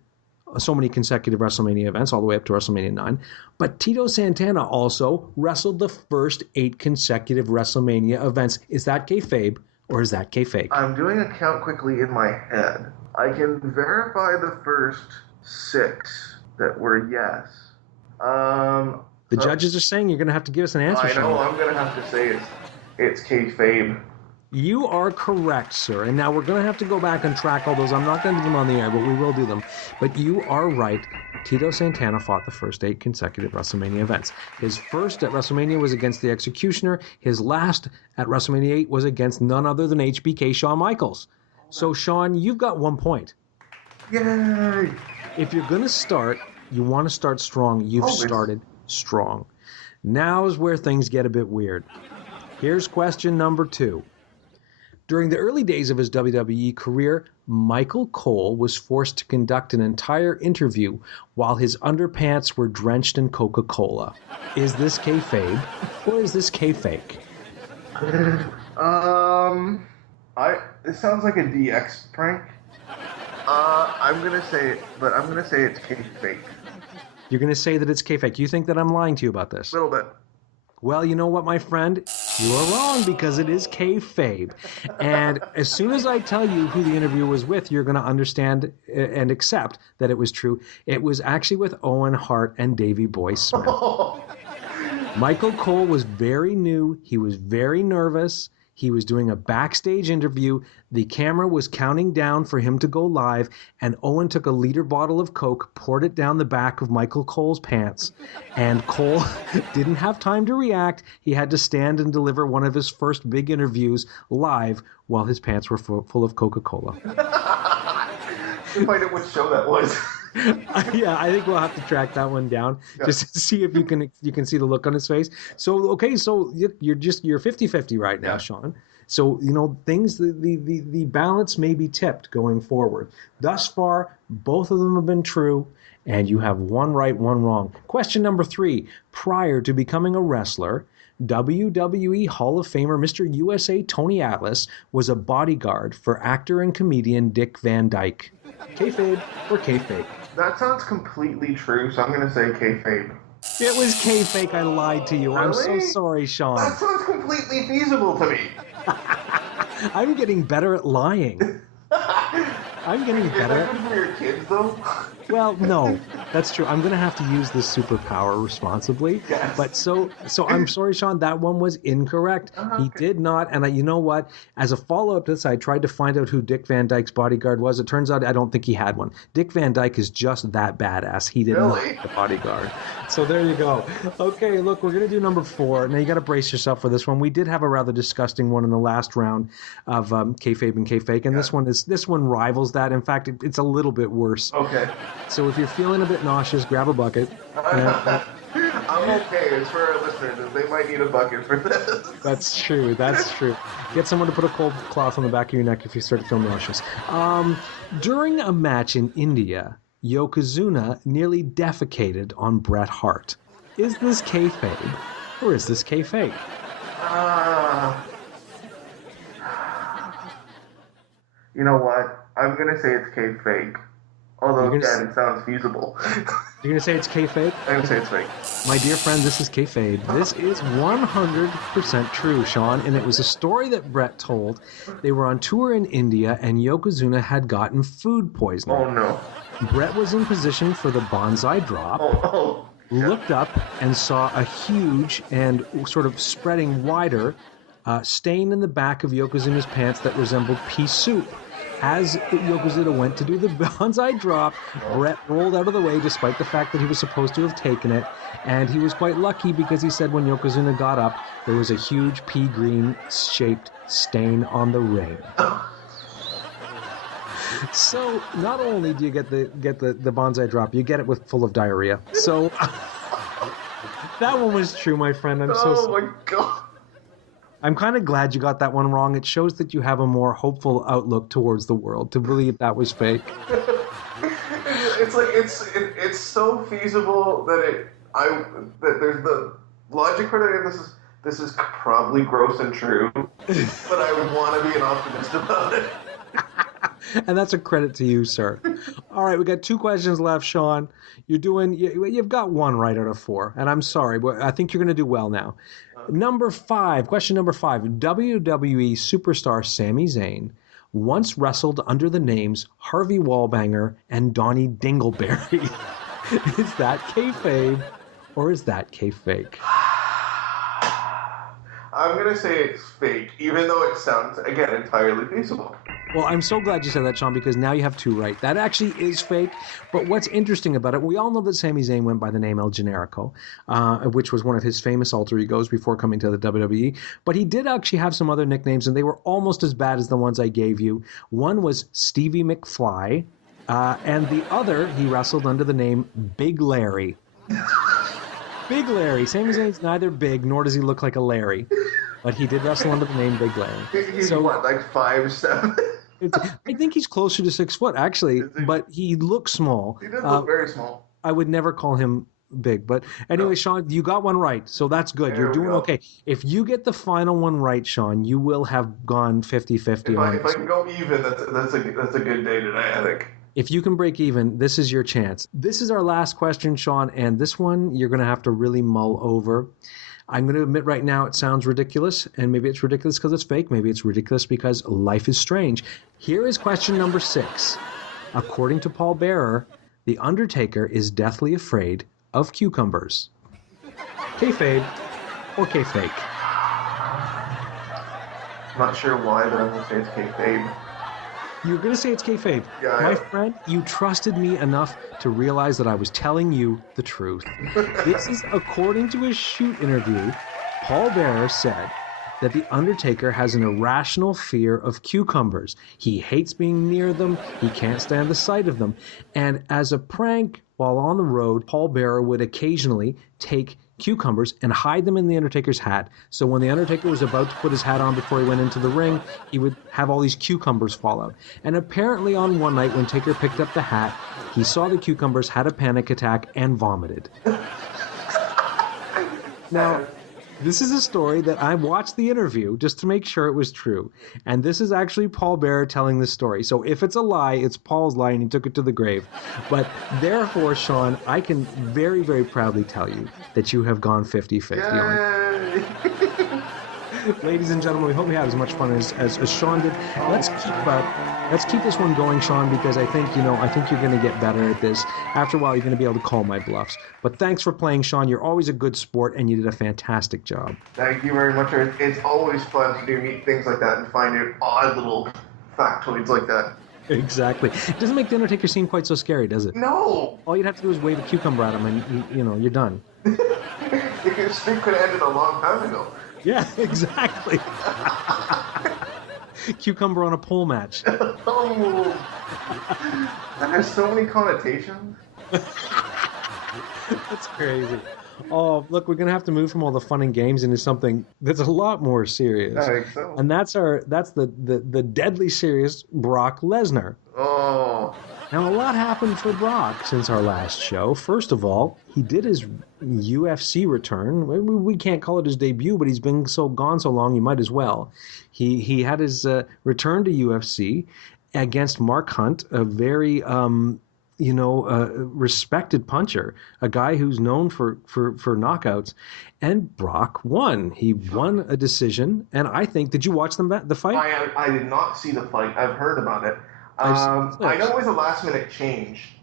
so many consecutive WrestleMania events all the way up to WrestleMania 9, but Tito Santana also wrestled the first 8 consecutive WrestleMania events. Is that kayfabe or is that kayfake? I'm doing a count quickly in my head. I can verify the first 6 that were yes. The judges are saying you're going to have to give us an answer. I know, Sean. I'm going to have to say it's kayfabe. You are correct, sir. And now we're going to have to go back and track all those. I'm not going to do them on the air, but we will do them. But you are right. Tito Santana fought the first 8 consecutive WrestleMania events. His first at WrestleMania was against the Executioner. His last at WrestleMania 8 was against none other than HBK Shawn Michaels. So, Sean, you've got 1 point. Yay! If you're going to start, you want to start strong. You've started strong. Now's where things get a bit weird. Here's question number 2. During the early days of his WWE career, Michael Cole was forced to conduct an entire interview while his underpants were drenched in Coca-Cola. Is this kayfabe or is this kayfake? It sounds like a DX prank. I'm gonna say it, but I'm gonna say it's kayfake. You're gonna say that it's kayfake. You think that I'm lying to you about this? A little bit. Well, you know what, my friend? You are wrong because it is kayfabe. And as soon as I tell you who the interview was with, you're going to understand and accept that it was true. It was actually with Owen Hart and Davey Boy Smith. Michael Cole was very new. He was very nervous. He was doing a backstage interview. The camera was counting down for him to go live, and Owen took a liter bottle of Coke, poured it down the back of Michael Cole's pants, and Cole didn't have time to react. He had to stand and deliver one of his first big interviews live while his pants were full of Coca-Cola. We'll find out what show that was. Yeah, I think we'll have to track that one down just to see if you can see the look on his face. So okay, so you're 50-50 right now, Sean. So things the balance may be tipped going forward. Thus far, both of them have been true, and you have 1 right, 1 wrong. Question number 3: prior to becoming a wrestler, WWE Hall of Famer Mr. USA Tony Atlas was a bodyguard for actor and comedian Dick Van Dyke. Kayfabe or kayfake? That sounds completely true, so I'm going to say kayfabe. It was kayfake. I lied to you. Really? I'm so sorry, Sean. That sounds completely feasible to me. I'm getting better at lying. I'm getting better. Is that good for your kids, though? Well, no, that's true. I'm going to have to use this superpower responsibly. Yes. But so I'm sorry, Sean, that one was incorrect. He did not. And you know what? As a follow-up to this, I tried to find out who Dick Van Dyke's bodyguard was. It turns out I don't think he had one. Dick Van Dyke is just that badass. He did not have a bodyguard. So there you go. Okay, look, we're going to do number 4. Now, you got to brace yourself for this one. We did have a rather disgusting one in the last round of Kayfabe and Kayfake, and this one rivals that. In fact, it's a little bit worse. Okay. So if you're feeling a bit nauseous, grab a bucket. I'm okay. It's for our listeners. They might need a bucket for this. That's true. That's true. Get someone to put a cold cloth on the back of your neck if you start to feel nauseous. During a match in India, Yokozuna nearly defecated on Bret Hart. Is this kayfabe or is this kayfake? You know what? I'm going to say it's kayfake. Although, again, it sounds feasible. You're going to say it's kayfake? I'm going to say it's fake. My dear friend, this is kayfabe. This is 100% true, Sean, and it was a story that Bret told. They were on tour in India, and Yokozuna had gotten food poisoning. Oh, no. Bret was in position for the bonsai drop, looked up and saw a huge and sort of spreading wider stain in the back of Yokozuna's pants that resembled pea soup. As Yokozuna went to do the bonsai drop, Bret rolled out of the way despite the fact that he was supposed to have taken it. And he was quite lucky because he said when Yokozuna got up, there was a huge pea green shaped stain on the ring. So not only do you get the bonsai drop, you get it with full of diarrhea. So that one was true, my friend. I'm so sorry. Oh my god. I'm kind of glad you got that one wrong. It shows that you have a more hopeful outlook towards the world to believe that was fake. It's like it's so feasible that there's the logic for it. This is probably gross and true, but I want to be an optimist about it. And that's a credit to you, sir. All right, we got 2 questions left, Sean. You've got 1 right out of 4, and I'm sorry, but I think you're going to do well now. Question number 5. WWE superstar Sami Zayn once wrestled under the names Harvey Wallbanger and Donnie Dingleberry. Is that kayfabe or is that kayfake? I'm going to say it's fake, even though it sounds, again, entirely feasible. Well, I'm so glad you said that, Sean, because now you have 2 right. That actually is fake. But what's interesting about it, we all know that Sami Zayn went by the name El Generico, which was one of his famous alter egos before coming to the WWE. But he did actually have some other nicknames, and they were almost as bad as the ones I gave you. One was Stevie McFly, and the other he wrestled under the name Big Larry. Big Larry. Sami Zayn's neither big nor does he look like a Larry, but he did wrestle under the name Big Larry. He's what, like 5'7"? I think he's closer to 6 foot, actually, but he looks small. He does look very small. I would never call him big, but anyway, no. Sean, you got 1 right, so that's good. You're doing okay. If you get the final 1 right, Sean, you will have gone 50-50 on it. If I can go even, that's a good day today, I think. If you can break even, this is your chance. This is our last question, Sean, and this one you're going to have to really mull over. I'm going to admit right now it sounds ridiculous, and maybe it's ridiculous because it's fake. Maybe it's ridiculous because life is strange. Here is question number 6. According to Paul Bearer, The Undertaker is deathly afraid of cucumbers. Kayfabe or kayfake? I'm not sure why, but I'm going to say it's kayfabe. You're going to say it's kayfabe. Yeah, My friend, you trusted me enough to realize that I was telling you the truth. This is according to a shoot interview. Paul Bearer said that The Undertaker has an irrational fear of cucumbers. He hates being near them. He can't stand the sight of them. And as a prank, while on the road, Paul Bearer would occasionally take cucumbers and hide them in The Undertaker's hat. So when The Undertaker was about to put his hat on before he went into the ring, he would have all these cucumbers fall out. And apparently on one night when Taker picked up the hat, he saw the cucumbers, had a panic attack, and vomited. Now, this is a story that I watched the interview just to make sure it was true. And this is actually Paul Bearer telling this story. So if it's a lie, it's Paul's lie and he took it to the grave. But therefore, Sean, I can very, very proudly tell you that you have gone 50-50 on it. Ladies and gentlemen, we hope you had as much fun as Sean did. Let's keep this one going, Sean, because I think you're going to get better at this. After a while, you're going to be able to call my bluffs. But thanks for playing, Sean. You're always a good sport, and you did a fantastic job. Thank you very much. It's always fun to do neat things like that and find out odd little factoids like that. Exactly. It doesn't make The Undertaker seem quite so scary, does it? No. All you'd have to do is wave a cucumber at him, and you're done. Your streak could have ended a long time ago. Yeah, exactly. Cucumber on a pole match. Oh, that has so many connotations. That's crazy. Oh, look, we're going to have to move from all the fun and games into something that's a lot more serious. I think so. And that's the deadly serious Brock Lesnar. Oh. Now, a lot happened for Brock since our last show. First of all, he did his UFC return. We can't call it his debut, but he's been gone so long, you might as well. He had his return to UFC against Mark Hunt, a very respected puncher, a guy who's known for knockouts. And Brock won. He won a decision, and I think, did you watch the fight? I did not see the fight. I've heard about it. I know it was a last-minute change,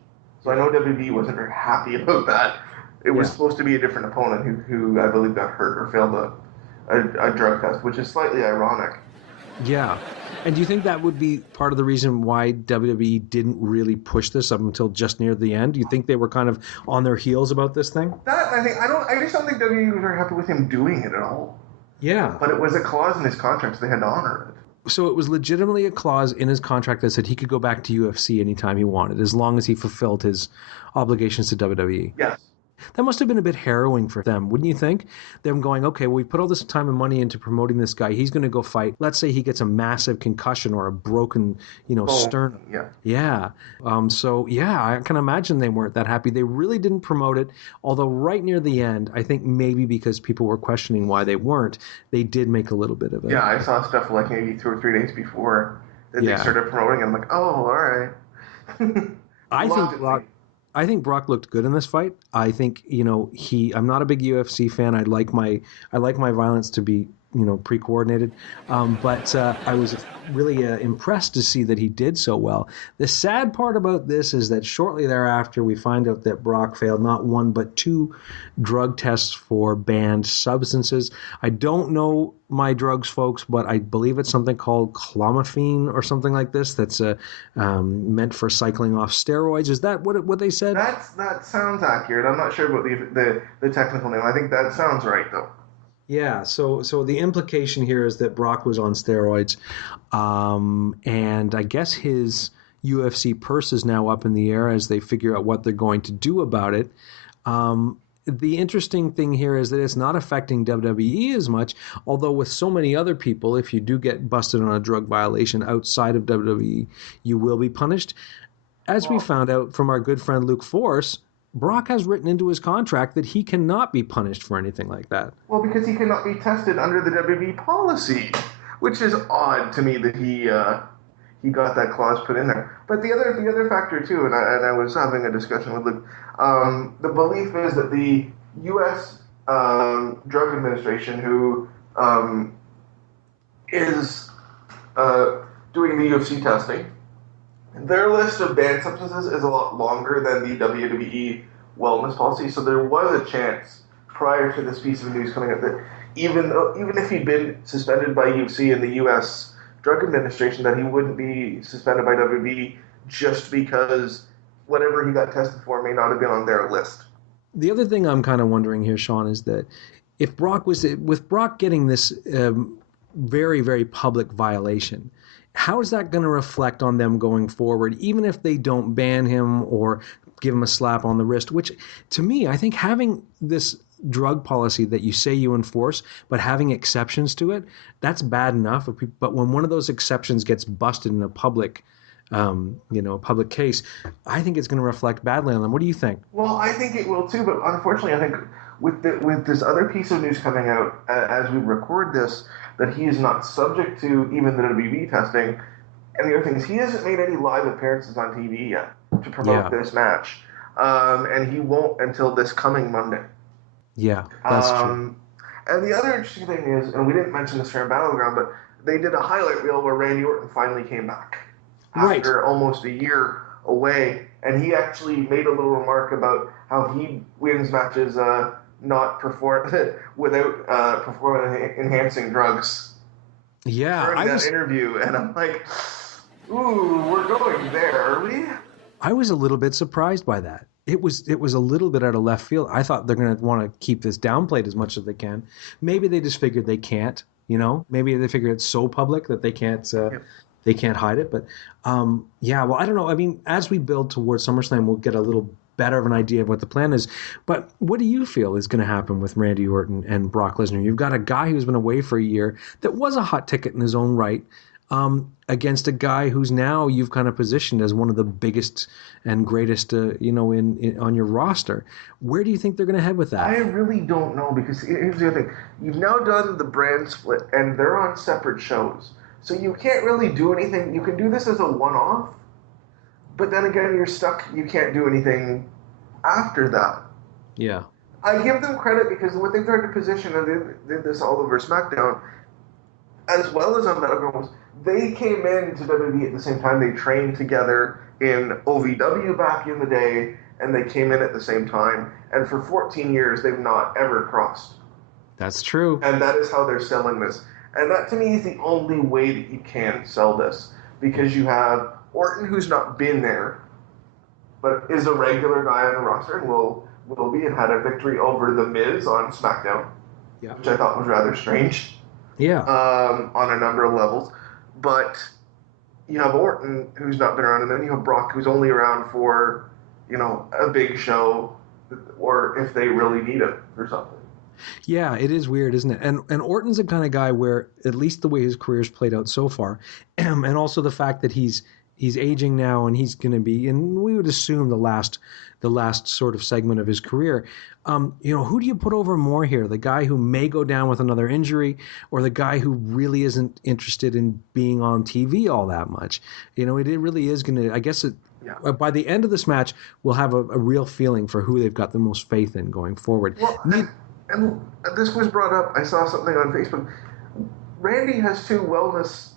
so I know WWE wasn't very happy about that. It was supposed to be a different opponent who I believe got hurt or failed a drug test, which is slightly ironic. Yeah. And do you think that would be part of the reason why WWE didn't really push this up until just near the end? Do you think they were kind of on their heels about this thing? I just don't think WWE was very happy with him doing it at all. Yeah. But it was a clause in his contract, so they had to honor it. So it was legitimately a clause in his contract that said he could go back to UFC anytime he wanted, as long as he fulfilled his obligations to WWE. Yes. That must have been a bit harrowing for them, wouldn't you think? Them going, okay, well, we put all this time and money into promoting this guy. He's going to go fight. Let's say he gets a massive concussion or a broken, sternum. Yeah. Yeah. I can imagine they weren't that happy. They really didn't promote it. Although right near the end, I think maybe because people were questioning why they weren't, they did make a little bit of it. Yeah, I saw stuff like maybe 2 or 3 days before that they started promoting. I'm like, oh, all right. I think Brock looked good in this fight. I think, I'm not a big UFC fan. I like my violence to be, pre-coordinated. But I was really impressed to see that he did so well. The sad part about this is that shortly thereafter, we find out that Brock failed not 1 but 2 drug tests for banned substances. I don't know my drugs, folks, but I believe it's something called clomiphene or something like this that's meant for cycling off steroids. Is that what they said? That sounds accurate. I'm not sure about the technical name. I think that sounds right, though. Yeah, so the implication here is that Brock was on steroids, and I guess his UFC purse is now up in the air as they figure out what they're going to do about it. The interesting thing here is that it's not affecting WWE as much, although with so many other people, if you do get busted on a drug violation outside of WWE, you will be punished. As we found out from our good friend Luke Force, Brock has written into his contract that he cannot be punished for anything like that. Well, because he cannot be tested under the WWE policy, which is odd to me that he got that clause put in there. But the other factor too, and I was having a discussion with Luke. The belief is that the U.S. Drug Administration, who is doing the UFC testing, their list of banned substances is a lot longer than the WWE wellness policy. So there was a chance prior to this piece of news coming out that even if he'd been suspended by UFC and the U.S. Drug Administration, that he wouldn't be suspended by WWE just because whatever he got tested for may not have been on their list. The other thing I'm kind of wondering here, Sean, is that with Brock getting this very, very public violation, how is that going to reflect on them going forward, even if they don't ban him or give him a slap on the wrist, which to me, I think having this drug policy that you say you enforce, but having exceptions to it, that's bad enough. But when one of those exceptions gets busted in a public case, I think it's going to reflect badly on them. What do you think? Well, I think it will too, but unfortunately, I think with this other piece of news coming out as we record this, that he is not subject to even the WWE testing, and the other thing is he hasn't made any live appearances on TV yet to promote this match, and he won't until this coming Monday. Yeah, that's true. And the other interesting thing is, and we didn't mention this for Battleground, but they did a highlight reel where Randy Orton finally came back after almost a year away, and he actually made a little remark about how he wins matches not without performance-enhancing drugs. Yeah, during that interview, and I'm like, ooh, we're going there, are we? I was a little bit surprised by that. It was a little bit out of left field. I thought they're going to want to keep this downplayed as much as they can. Maybe they just figured they can't. Maybe they figure it's so public that they can't. They can't hide it. But well, I don't know. I mean, as we build towards SummerSlam, we'll get a little better of an idea of what the plan is. But what do you feel is going to happen with Randy Orton and Brock Lesnar? You've got a guy who's been away for a year that was a hot ticket in his own right, against a guy who's now you've kind of positioned as one of the biggest and greatest, in on your roster. Where do you think they're going to head with that? I really don't know, because here's the other thing. You've now done the brand split, and they're on separate shows. So you can't really do anything. You can do this as a one-off, but then again, you're stuck. You can't do anything after that. Yeah. I give them credit because what they've tried to position, and they did this all over SmackDown, as well as on Battleground, they came into WWE at the same time. They trained together in OVW back in the day, and they came in at the same time. And for 14 years, they've not ever crossed. That's true. And that is how they're selling this. And that, to me, is the only way that you can sell this. Because you have Orton, who's not been there, but is a regular guy on the roster and will be, and had a victory over The Miz on SmackDown, which I thought was rather strange. Yeah. On a number of levels. but you have Orton, who's not been around, and then you have Brock, who's only around for, a big show, or if they really need him or something. Yeah, it is weird, isn't it? And Orton's the kind of guy where, at least the way his career's played out so far, and also the fact that he's aging now and he's going to be, and we would assume the last sort of segment of his career. Who do you put over more here? The guy who may go down with another injury, or the guy who really isn't interested in being on TV all that much? It really is going to, I guess by the end of this match, we'll have a real feeling for who they've got the most faith in going forward. Well, and this was brought up, I saw something on Facebook. Randy has 2 wellness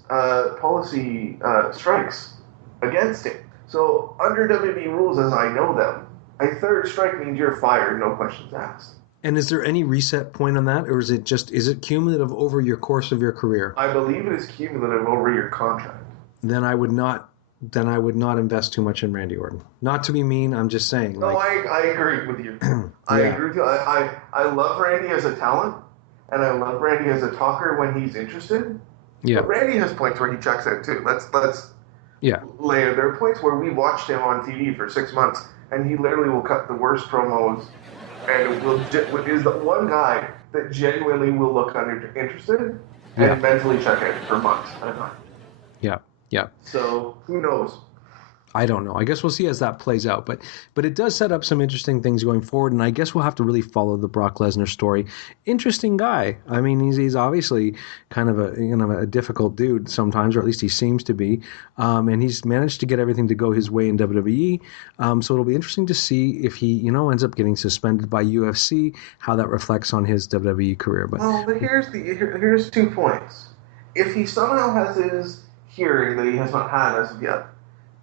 policy strikes against him. So under WWE rules, as I know them, a 3rd strike means you're fired, no questions asked. And is there any reset point on that, or is it cumulative over your course of your career? I believe it is cumulative over your contract. Then I would not invest too much in Randy Orton. Not to be mean, I'm just saying. No, I agree with you. I agree with you. I love Randy as a talent, and I love Randy as a talker when he's interested. Yeah. But Randy has points where he checks out too. Let's lay it. There are points where we watched him on TV for 6 months, and he literally will cut the worst promos, and is the one guy that genuinely will look interested and mentally check out for months at a time. Yeah. So who knows? I don't know. I guess we'll see as that plays out. But it does set up some interesting things going forward, and I guess we'll have to really follow the Brock Lesnar story. Interesting guy. I mean, he's obviously kind of a difficult dude sometimes, or at least he seems to be. And he's managed to get everything to go his way in WWE. So it'll be interesting to see if he, ends up getting suspended by UFC, how that reflects on his WWE career. But here's 2 points. If he somehow has his hearing that he has not had as of yet,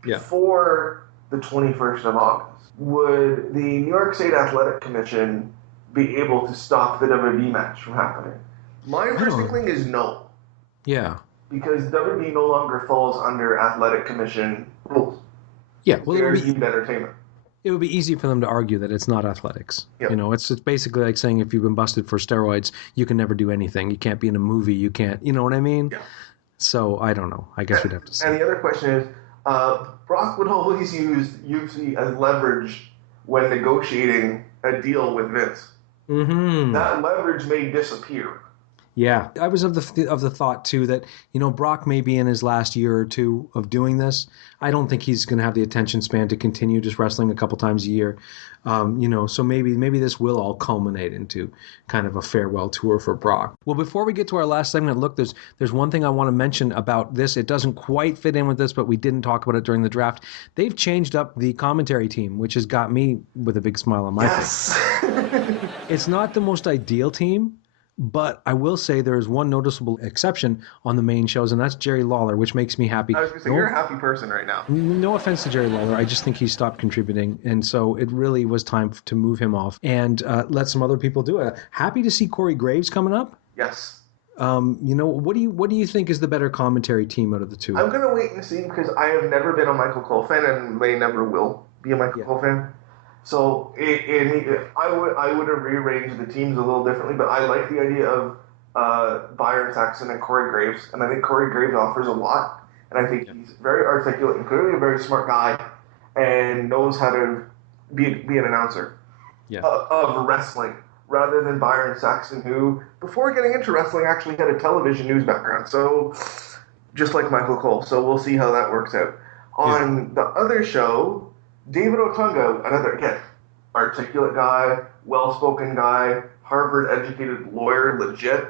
before the 21st of August, would the New York State Athletic Commission be able to stop the WWE match from happening? My first inkling is no. Yeah. Because WWE no longer falls under Athletic Commission rules. Yeah, well, they're deemed entertainment. It would be easy for them to argue that it's not athletics. Yep. It's basically like saying if you've been busted for steroids, you can never do anything. You can't be in a movie. You can't, you know what I mean? Yeah. So I don't know. I guess we'd have to see. And the other question is, Brock would always use UFC as leverage when negotiating a deal with Vince. Mm-hmm. That leverage may disappear. Yeah, I was of the thought too that Brock may be in his last year or 2 of doing this. I don't think he's going to have the attention span to continue just wrestling a couple times a year. So maybe this will all culminate into kind of a farewell tour for Brock. Well, before we get to our last segment, look, there's one thing I want to mention about this. It doesn't quite fit in with this, but we didn't talk about it during the draft. They've changed up the commentary team, which has got me with a big smile on my face. It's not the most ideal team. But I will say there is one noticeable exception on the main shows, and that's Jerry Lawler, which makes me happy. I was going to say, you're a happy person right now. No offense to Jerry Lawler. I just think he stopped contributing, and so it really was time to move him off and let some other people do it. Happy to see Corey Graves coming up. Yes. What do you think is the better commentary team out of the 2? I'm going to wait and see because I have never been a Michael Cole fan, and they never will be a Michael Cole fan. So I would have rearranged the teams a little differently, but I like the idea of Byron Saxton and Corey Graves, and I think Corey Graves offers a lot, and I think he's very articulate and clearly a very smart guy, and knows how to be an announcer of wrestling, rather than Byron Saxton, who, before getting into wrestling, actually had a television news background, so just like Michael Cole. So we'll see how that works out. On the other show, David Otunga, another, again, articulate guy, well-spoken guy, Harvard-educated lawyer, legit,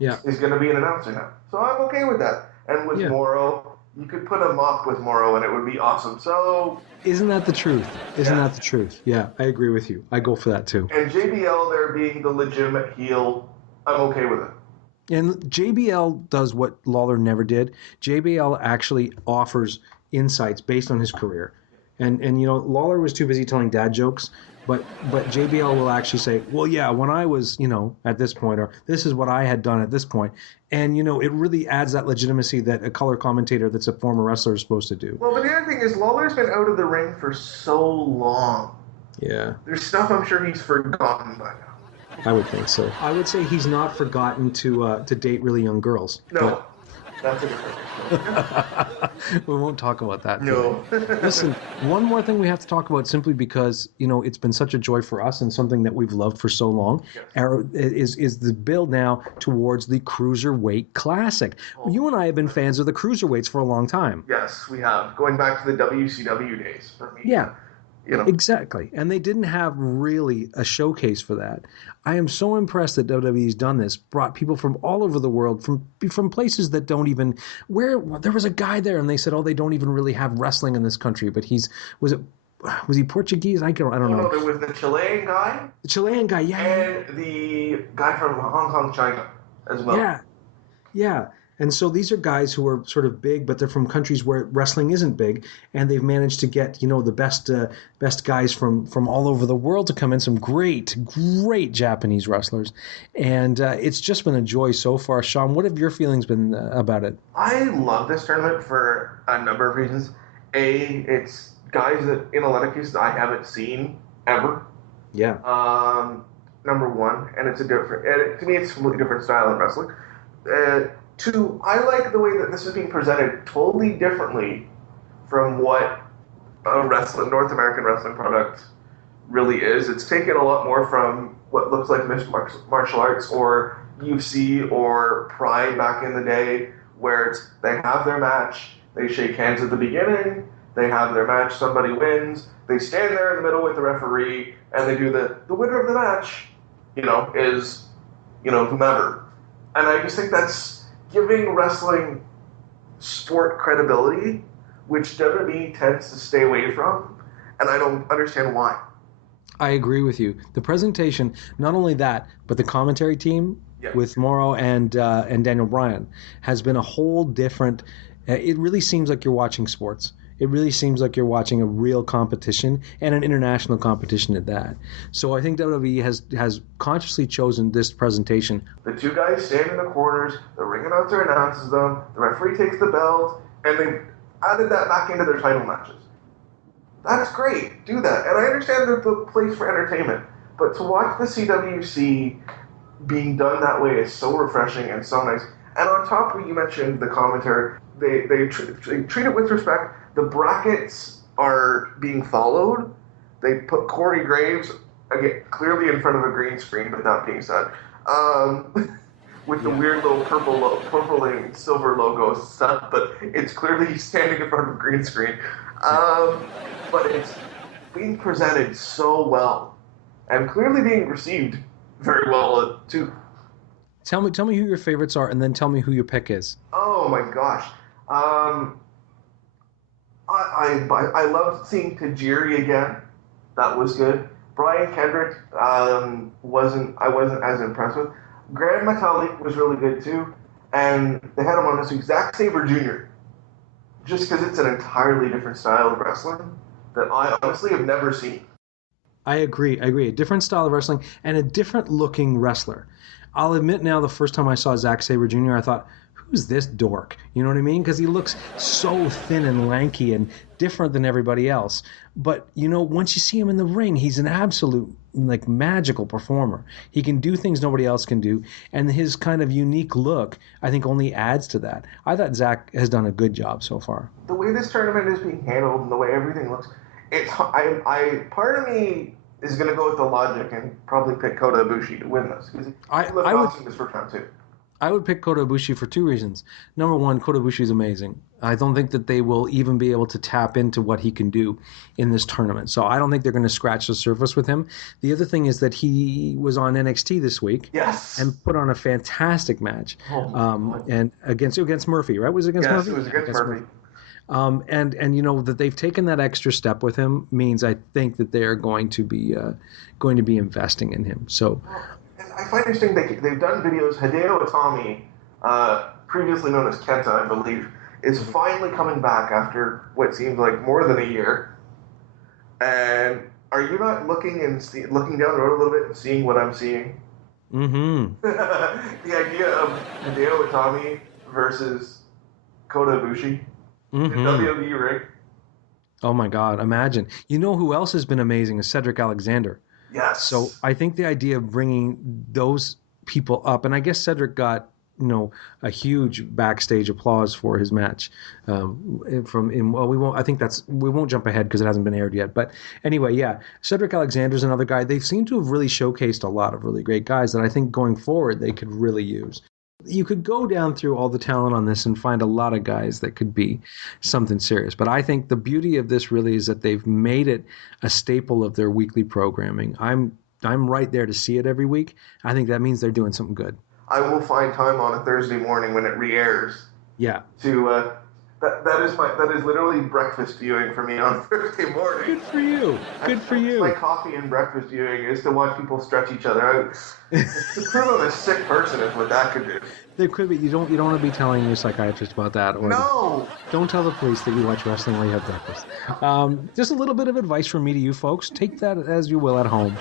is going to be an announcer now. So I'm okay with that. And with Morrow, you could put a mop with Morrow and it would be awesome. So isn't that the truth? Isn't that the truth? Yeah, I agree with you. I go for that too. And JBL there being the legitimate heel, I'm okay with it. And JBL does what Lawler never did. JBL actually offers insights based on his career. And Lawler was too busy telling dad jokes, but JBL will actually say, well, yeah, when I was, at this point, or this is what I had done at this point. And, it really adds that legitimacy that a color commentator that's a former wrestler is supposed to do. Well, but the other thing is Lawler's been out of the ring for so long. Yeah. There's stuff I'm sure he's forgotten by now. I would think so. I would say he's not forgotten to date really young girls. No. That's a different story. We won't talk about that. No. Listen, one more thing we have to talk about simply because, it's been such a joy for us and something that we've loved for so long. Yes. Is the build now towards the Cruiserweight Classic. Oh. You and I have been fans of the Cruiserweights for a long time. Yes, we have. Going back to the WCW days for me. Yeah. Exactly. And they didn't have really a showcase for that. I am so impressed that WWE's done this, brought people from all over the world, from places that don't even, there was a guy there and they said, they don't even really have wrestling in this country, but was he Portuguese? I don't know. No, there was the Chilean guy. The Chilean guy, yeah. And the guy from Hong Kong, China as well. Yeah. Yeah. And so these are guys who are sort of big, but they're from countries where wrestling isn't big, and they've managed to get the best guys from all over the world to come in. Some great Japanese wrestlers, and it's just been a joy so far. Sean, what have your feelings been about it? I love this tournament for a number of reasons. It's guys that in a lot of cases I haven't seen ever. Yeah. Number one, and to me it's a completely different style of wrestling. Two, I like the way that this is being presented totally differently from what a North American wrestling product really is. It's taken a lot more from what looks like mixed martial arts or UFC or Pride back in the day, where they have their match, they shake hands at the beginning, they have their match, somebody wins, they stand there in the middle with the referee, and they do the winner of the match, is, whomever. And I just think that's giving wrestling sport credibility, which WWE tends to stay away from, and I don't understand why. I agree with you. The presentation, not only that, but the commentary team with Morrow and Daniel Bryan has been a whole different. It really seems like you're watching sports. It really seems like you're watching a real competition and an international competition at that. So I think WWE has consciously chosen this presentation. The two guys stand in the corners, the ring announcer announces them, the referee takes the belt, and they added that back into their title matches. That's great. Do that. And I understand that the place for entertainment, but to watch the CWC being done that way is so refreshing and so nice. And on top of, you mentioned the commentary, they treat it with respect. The brackets are being followed. They put Corey Graves, again, clearly in front of a green screen, but that being said, with the weird little purple and silver logo stuff, but it's clearly he's standing in front of a green screen. But it's being presented so well, and clearly being received very well, too. Tell me who your favorites are, and then tell me who your pick is. Oh, my gosh. I loved seeing Tajiri again. That was good. Brian Kendrick wasn't as impressed with. Grand Metalik was really good too, and they had him on this week. Zack Sabre Jr. Just because it's an entirely different style of wrestling that I honestly have never seen. I agree. A different style of wrestling and a different looking wrestler. I'll admit now, the first time I saw Zack Sabre Jr., I thought, who's this dork? You know what I mean? Because he looks so thin and lanky and different than everybody else. But, once you see him in the ring, he's an absolute, magical performer. He can do things nobody else can do. And his kind of unique look, I think, only adds to that. I thought Zach has done a good job so far. The way this tournament is being handled and the way everything looks, part of me is going to go with the logic and probably pick Kota Ibushi to win this. Because I would this first round too. I would pick Kota Ibushi for two reasons. Number one, Kota Ibushi is amazing. I don't think that they will even be able to tap into what he can do in this tournament. So I don't think they're going to scratch the surface with him. The other thing is that he was on NXT this week. Yes. And put on a fantastic match. And against Murphy, right? Was it against Murphy? Yes, it was against Murphy. And that they've taken that extra step with him means I think that they are going to be investing in him. So. I find interesting they've done videos. Hideo Itami, previously known as Kenta, I believe, is finally coming back after what seems like more than a year. And are you not looking down the road a little bit and seeing what I'm seeing? Mm-hmm. The idea of Hideo Itami versus Kota Ibushi in WWE ring. Oh my God! Imagine. You know who else has been amazing is Cedric Alexander. Yes. So I think the idea of bringing those people up, and I guess Cedric got a huge backstage applause for his match. We won't. I think we won't jump ahead because it hasn't been aired yet. But anyway, yeah, Cedric Alexander's another guy. They seem to have really showcased a lot of really great guys that I think going forward they could really use. You could go down through all the talent on this and find a lot of guys that could be something serious. But I think the beauty of this really is that they've made it a staple of their weekly programming. I'm right there to see it every week. I think that means they're doing something good. I will find time on a Thursday morning when it re-airs. Yeah. To that is literally breakfast viewing for me on Thursday morning. Good for you. Good for you. My coffee and breakfast viewing is to watch people stretch each other out. To prove I'm a sick person is what that could do. There could be. You don't want to be telling your psychiatrist about that. Or no. Don't tell the police that you watch wrestling while you have breakfast. Just a little bit of advice from me to you folks. Take that as you will at home.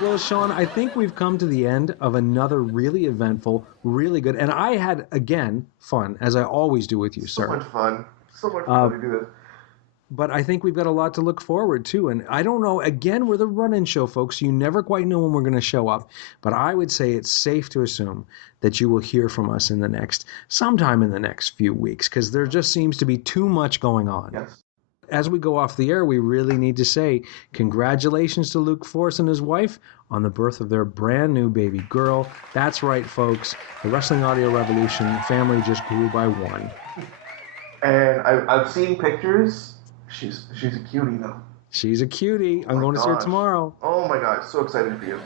Well, Sean, I think we've come to the end of another really eventful, really good, and I had, again, fun, as I always do with you, sir. So much fun. So much fun to do this. But I think we've got a lot to look forward to. And I don't know, again, we're the run-in show, folks. You never quite know when we're going to show up. But I would say it's safe to assume that you will hear from us sometime in the next few weeks, because there just seems to be too much going on. Yes. As we go off the air, we really need to say congratulations to Luke Force and his wife on the birth of their brand new baby girl. That's right, folks. The Wrestling Audio Revolution family just grew by one. And I've seen pictures. She's a cutie, though. She's a cutie. I'm going to see her tomorrow. Oh, my God. So excited for you.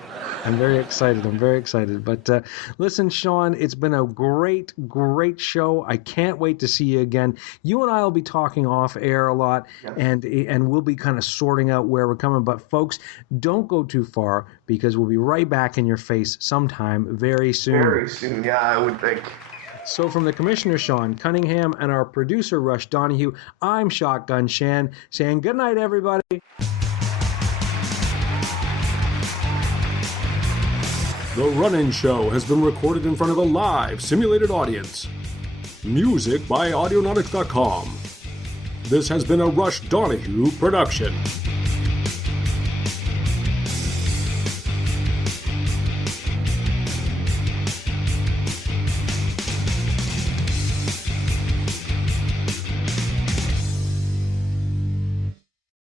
I'm very excited. But listen, Sean, it's been a great, great show. I can't wait to see you again. You and I will be talking off air a lot, yes. and we'll be kind of sorting out where we're coming. But, folks, don't go too far, because we'll be right back in your face sometime very soon. Very soon, yeah, I would think. So from the Commissioner, Sean Cunningham, and our producer, Rush Donahue, I'm Shotgun Shan, saying good night, everybody. The Run-In Show has been recorded in front of a live, simulated audience. Music by Audionautics.com. This has been a Rush Donahue production.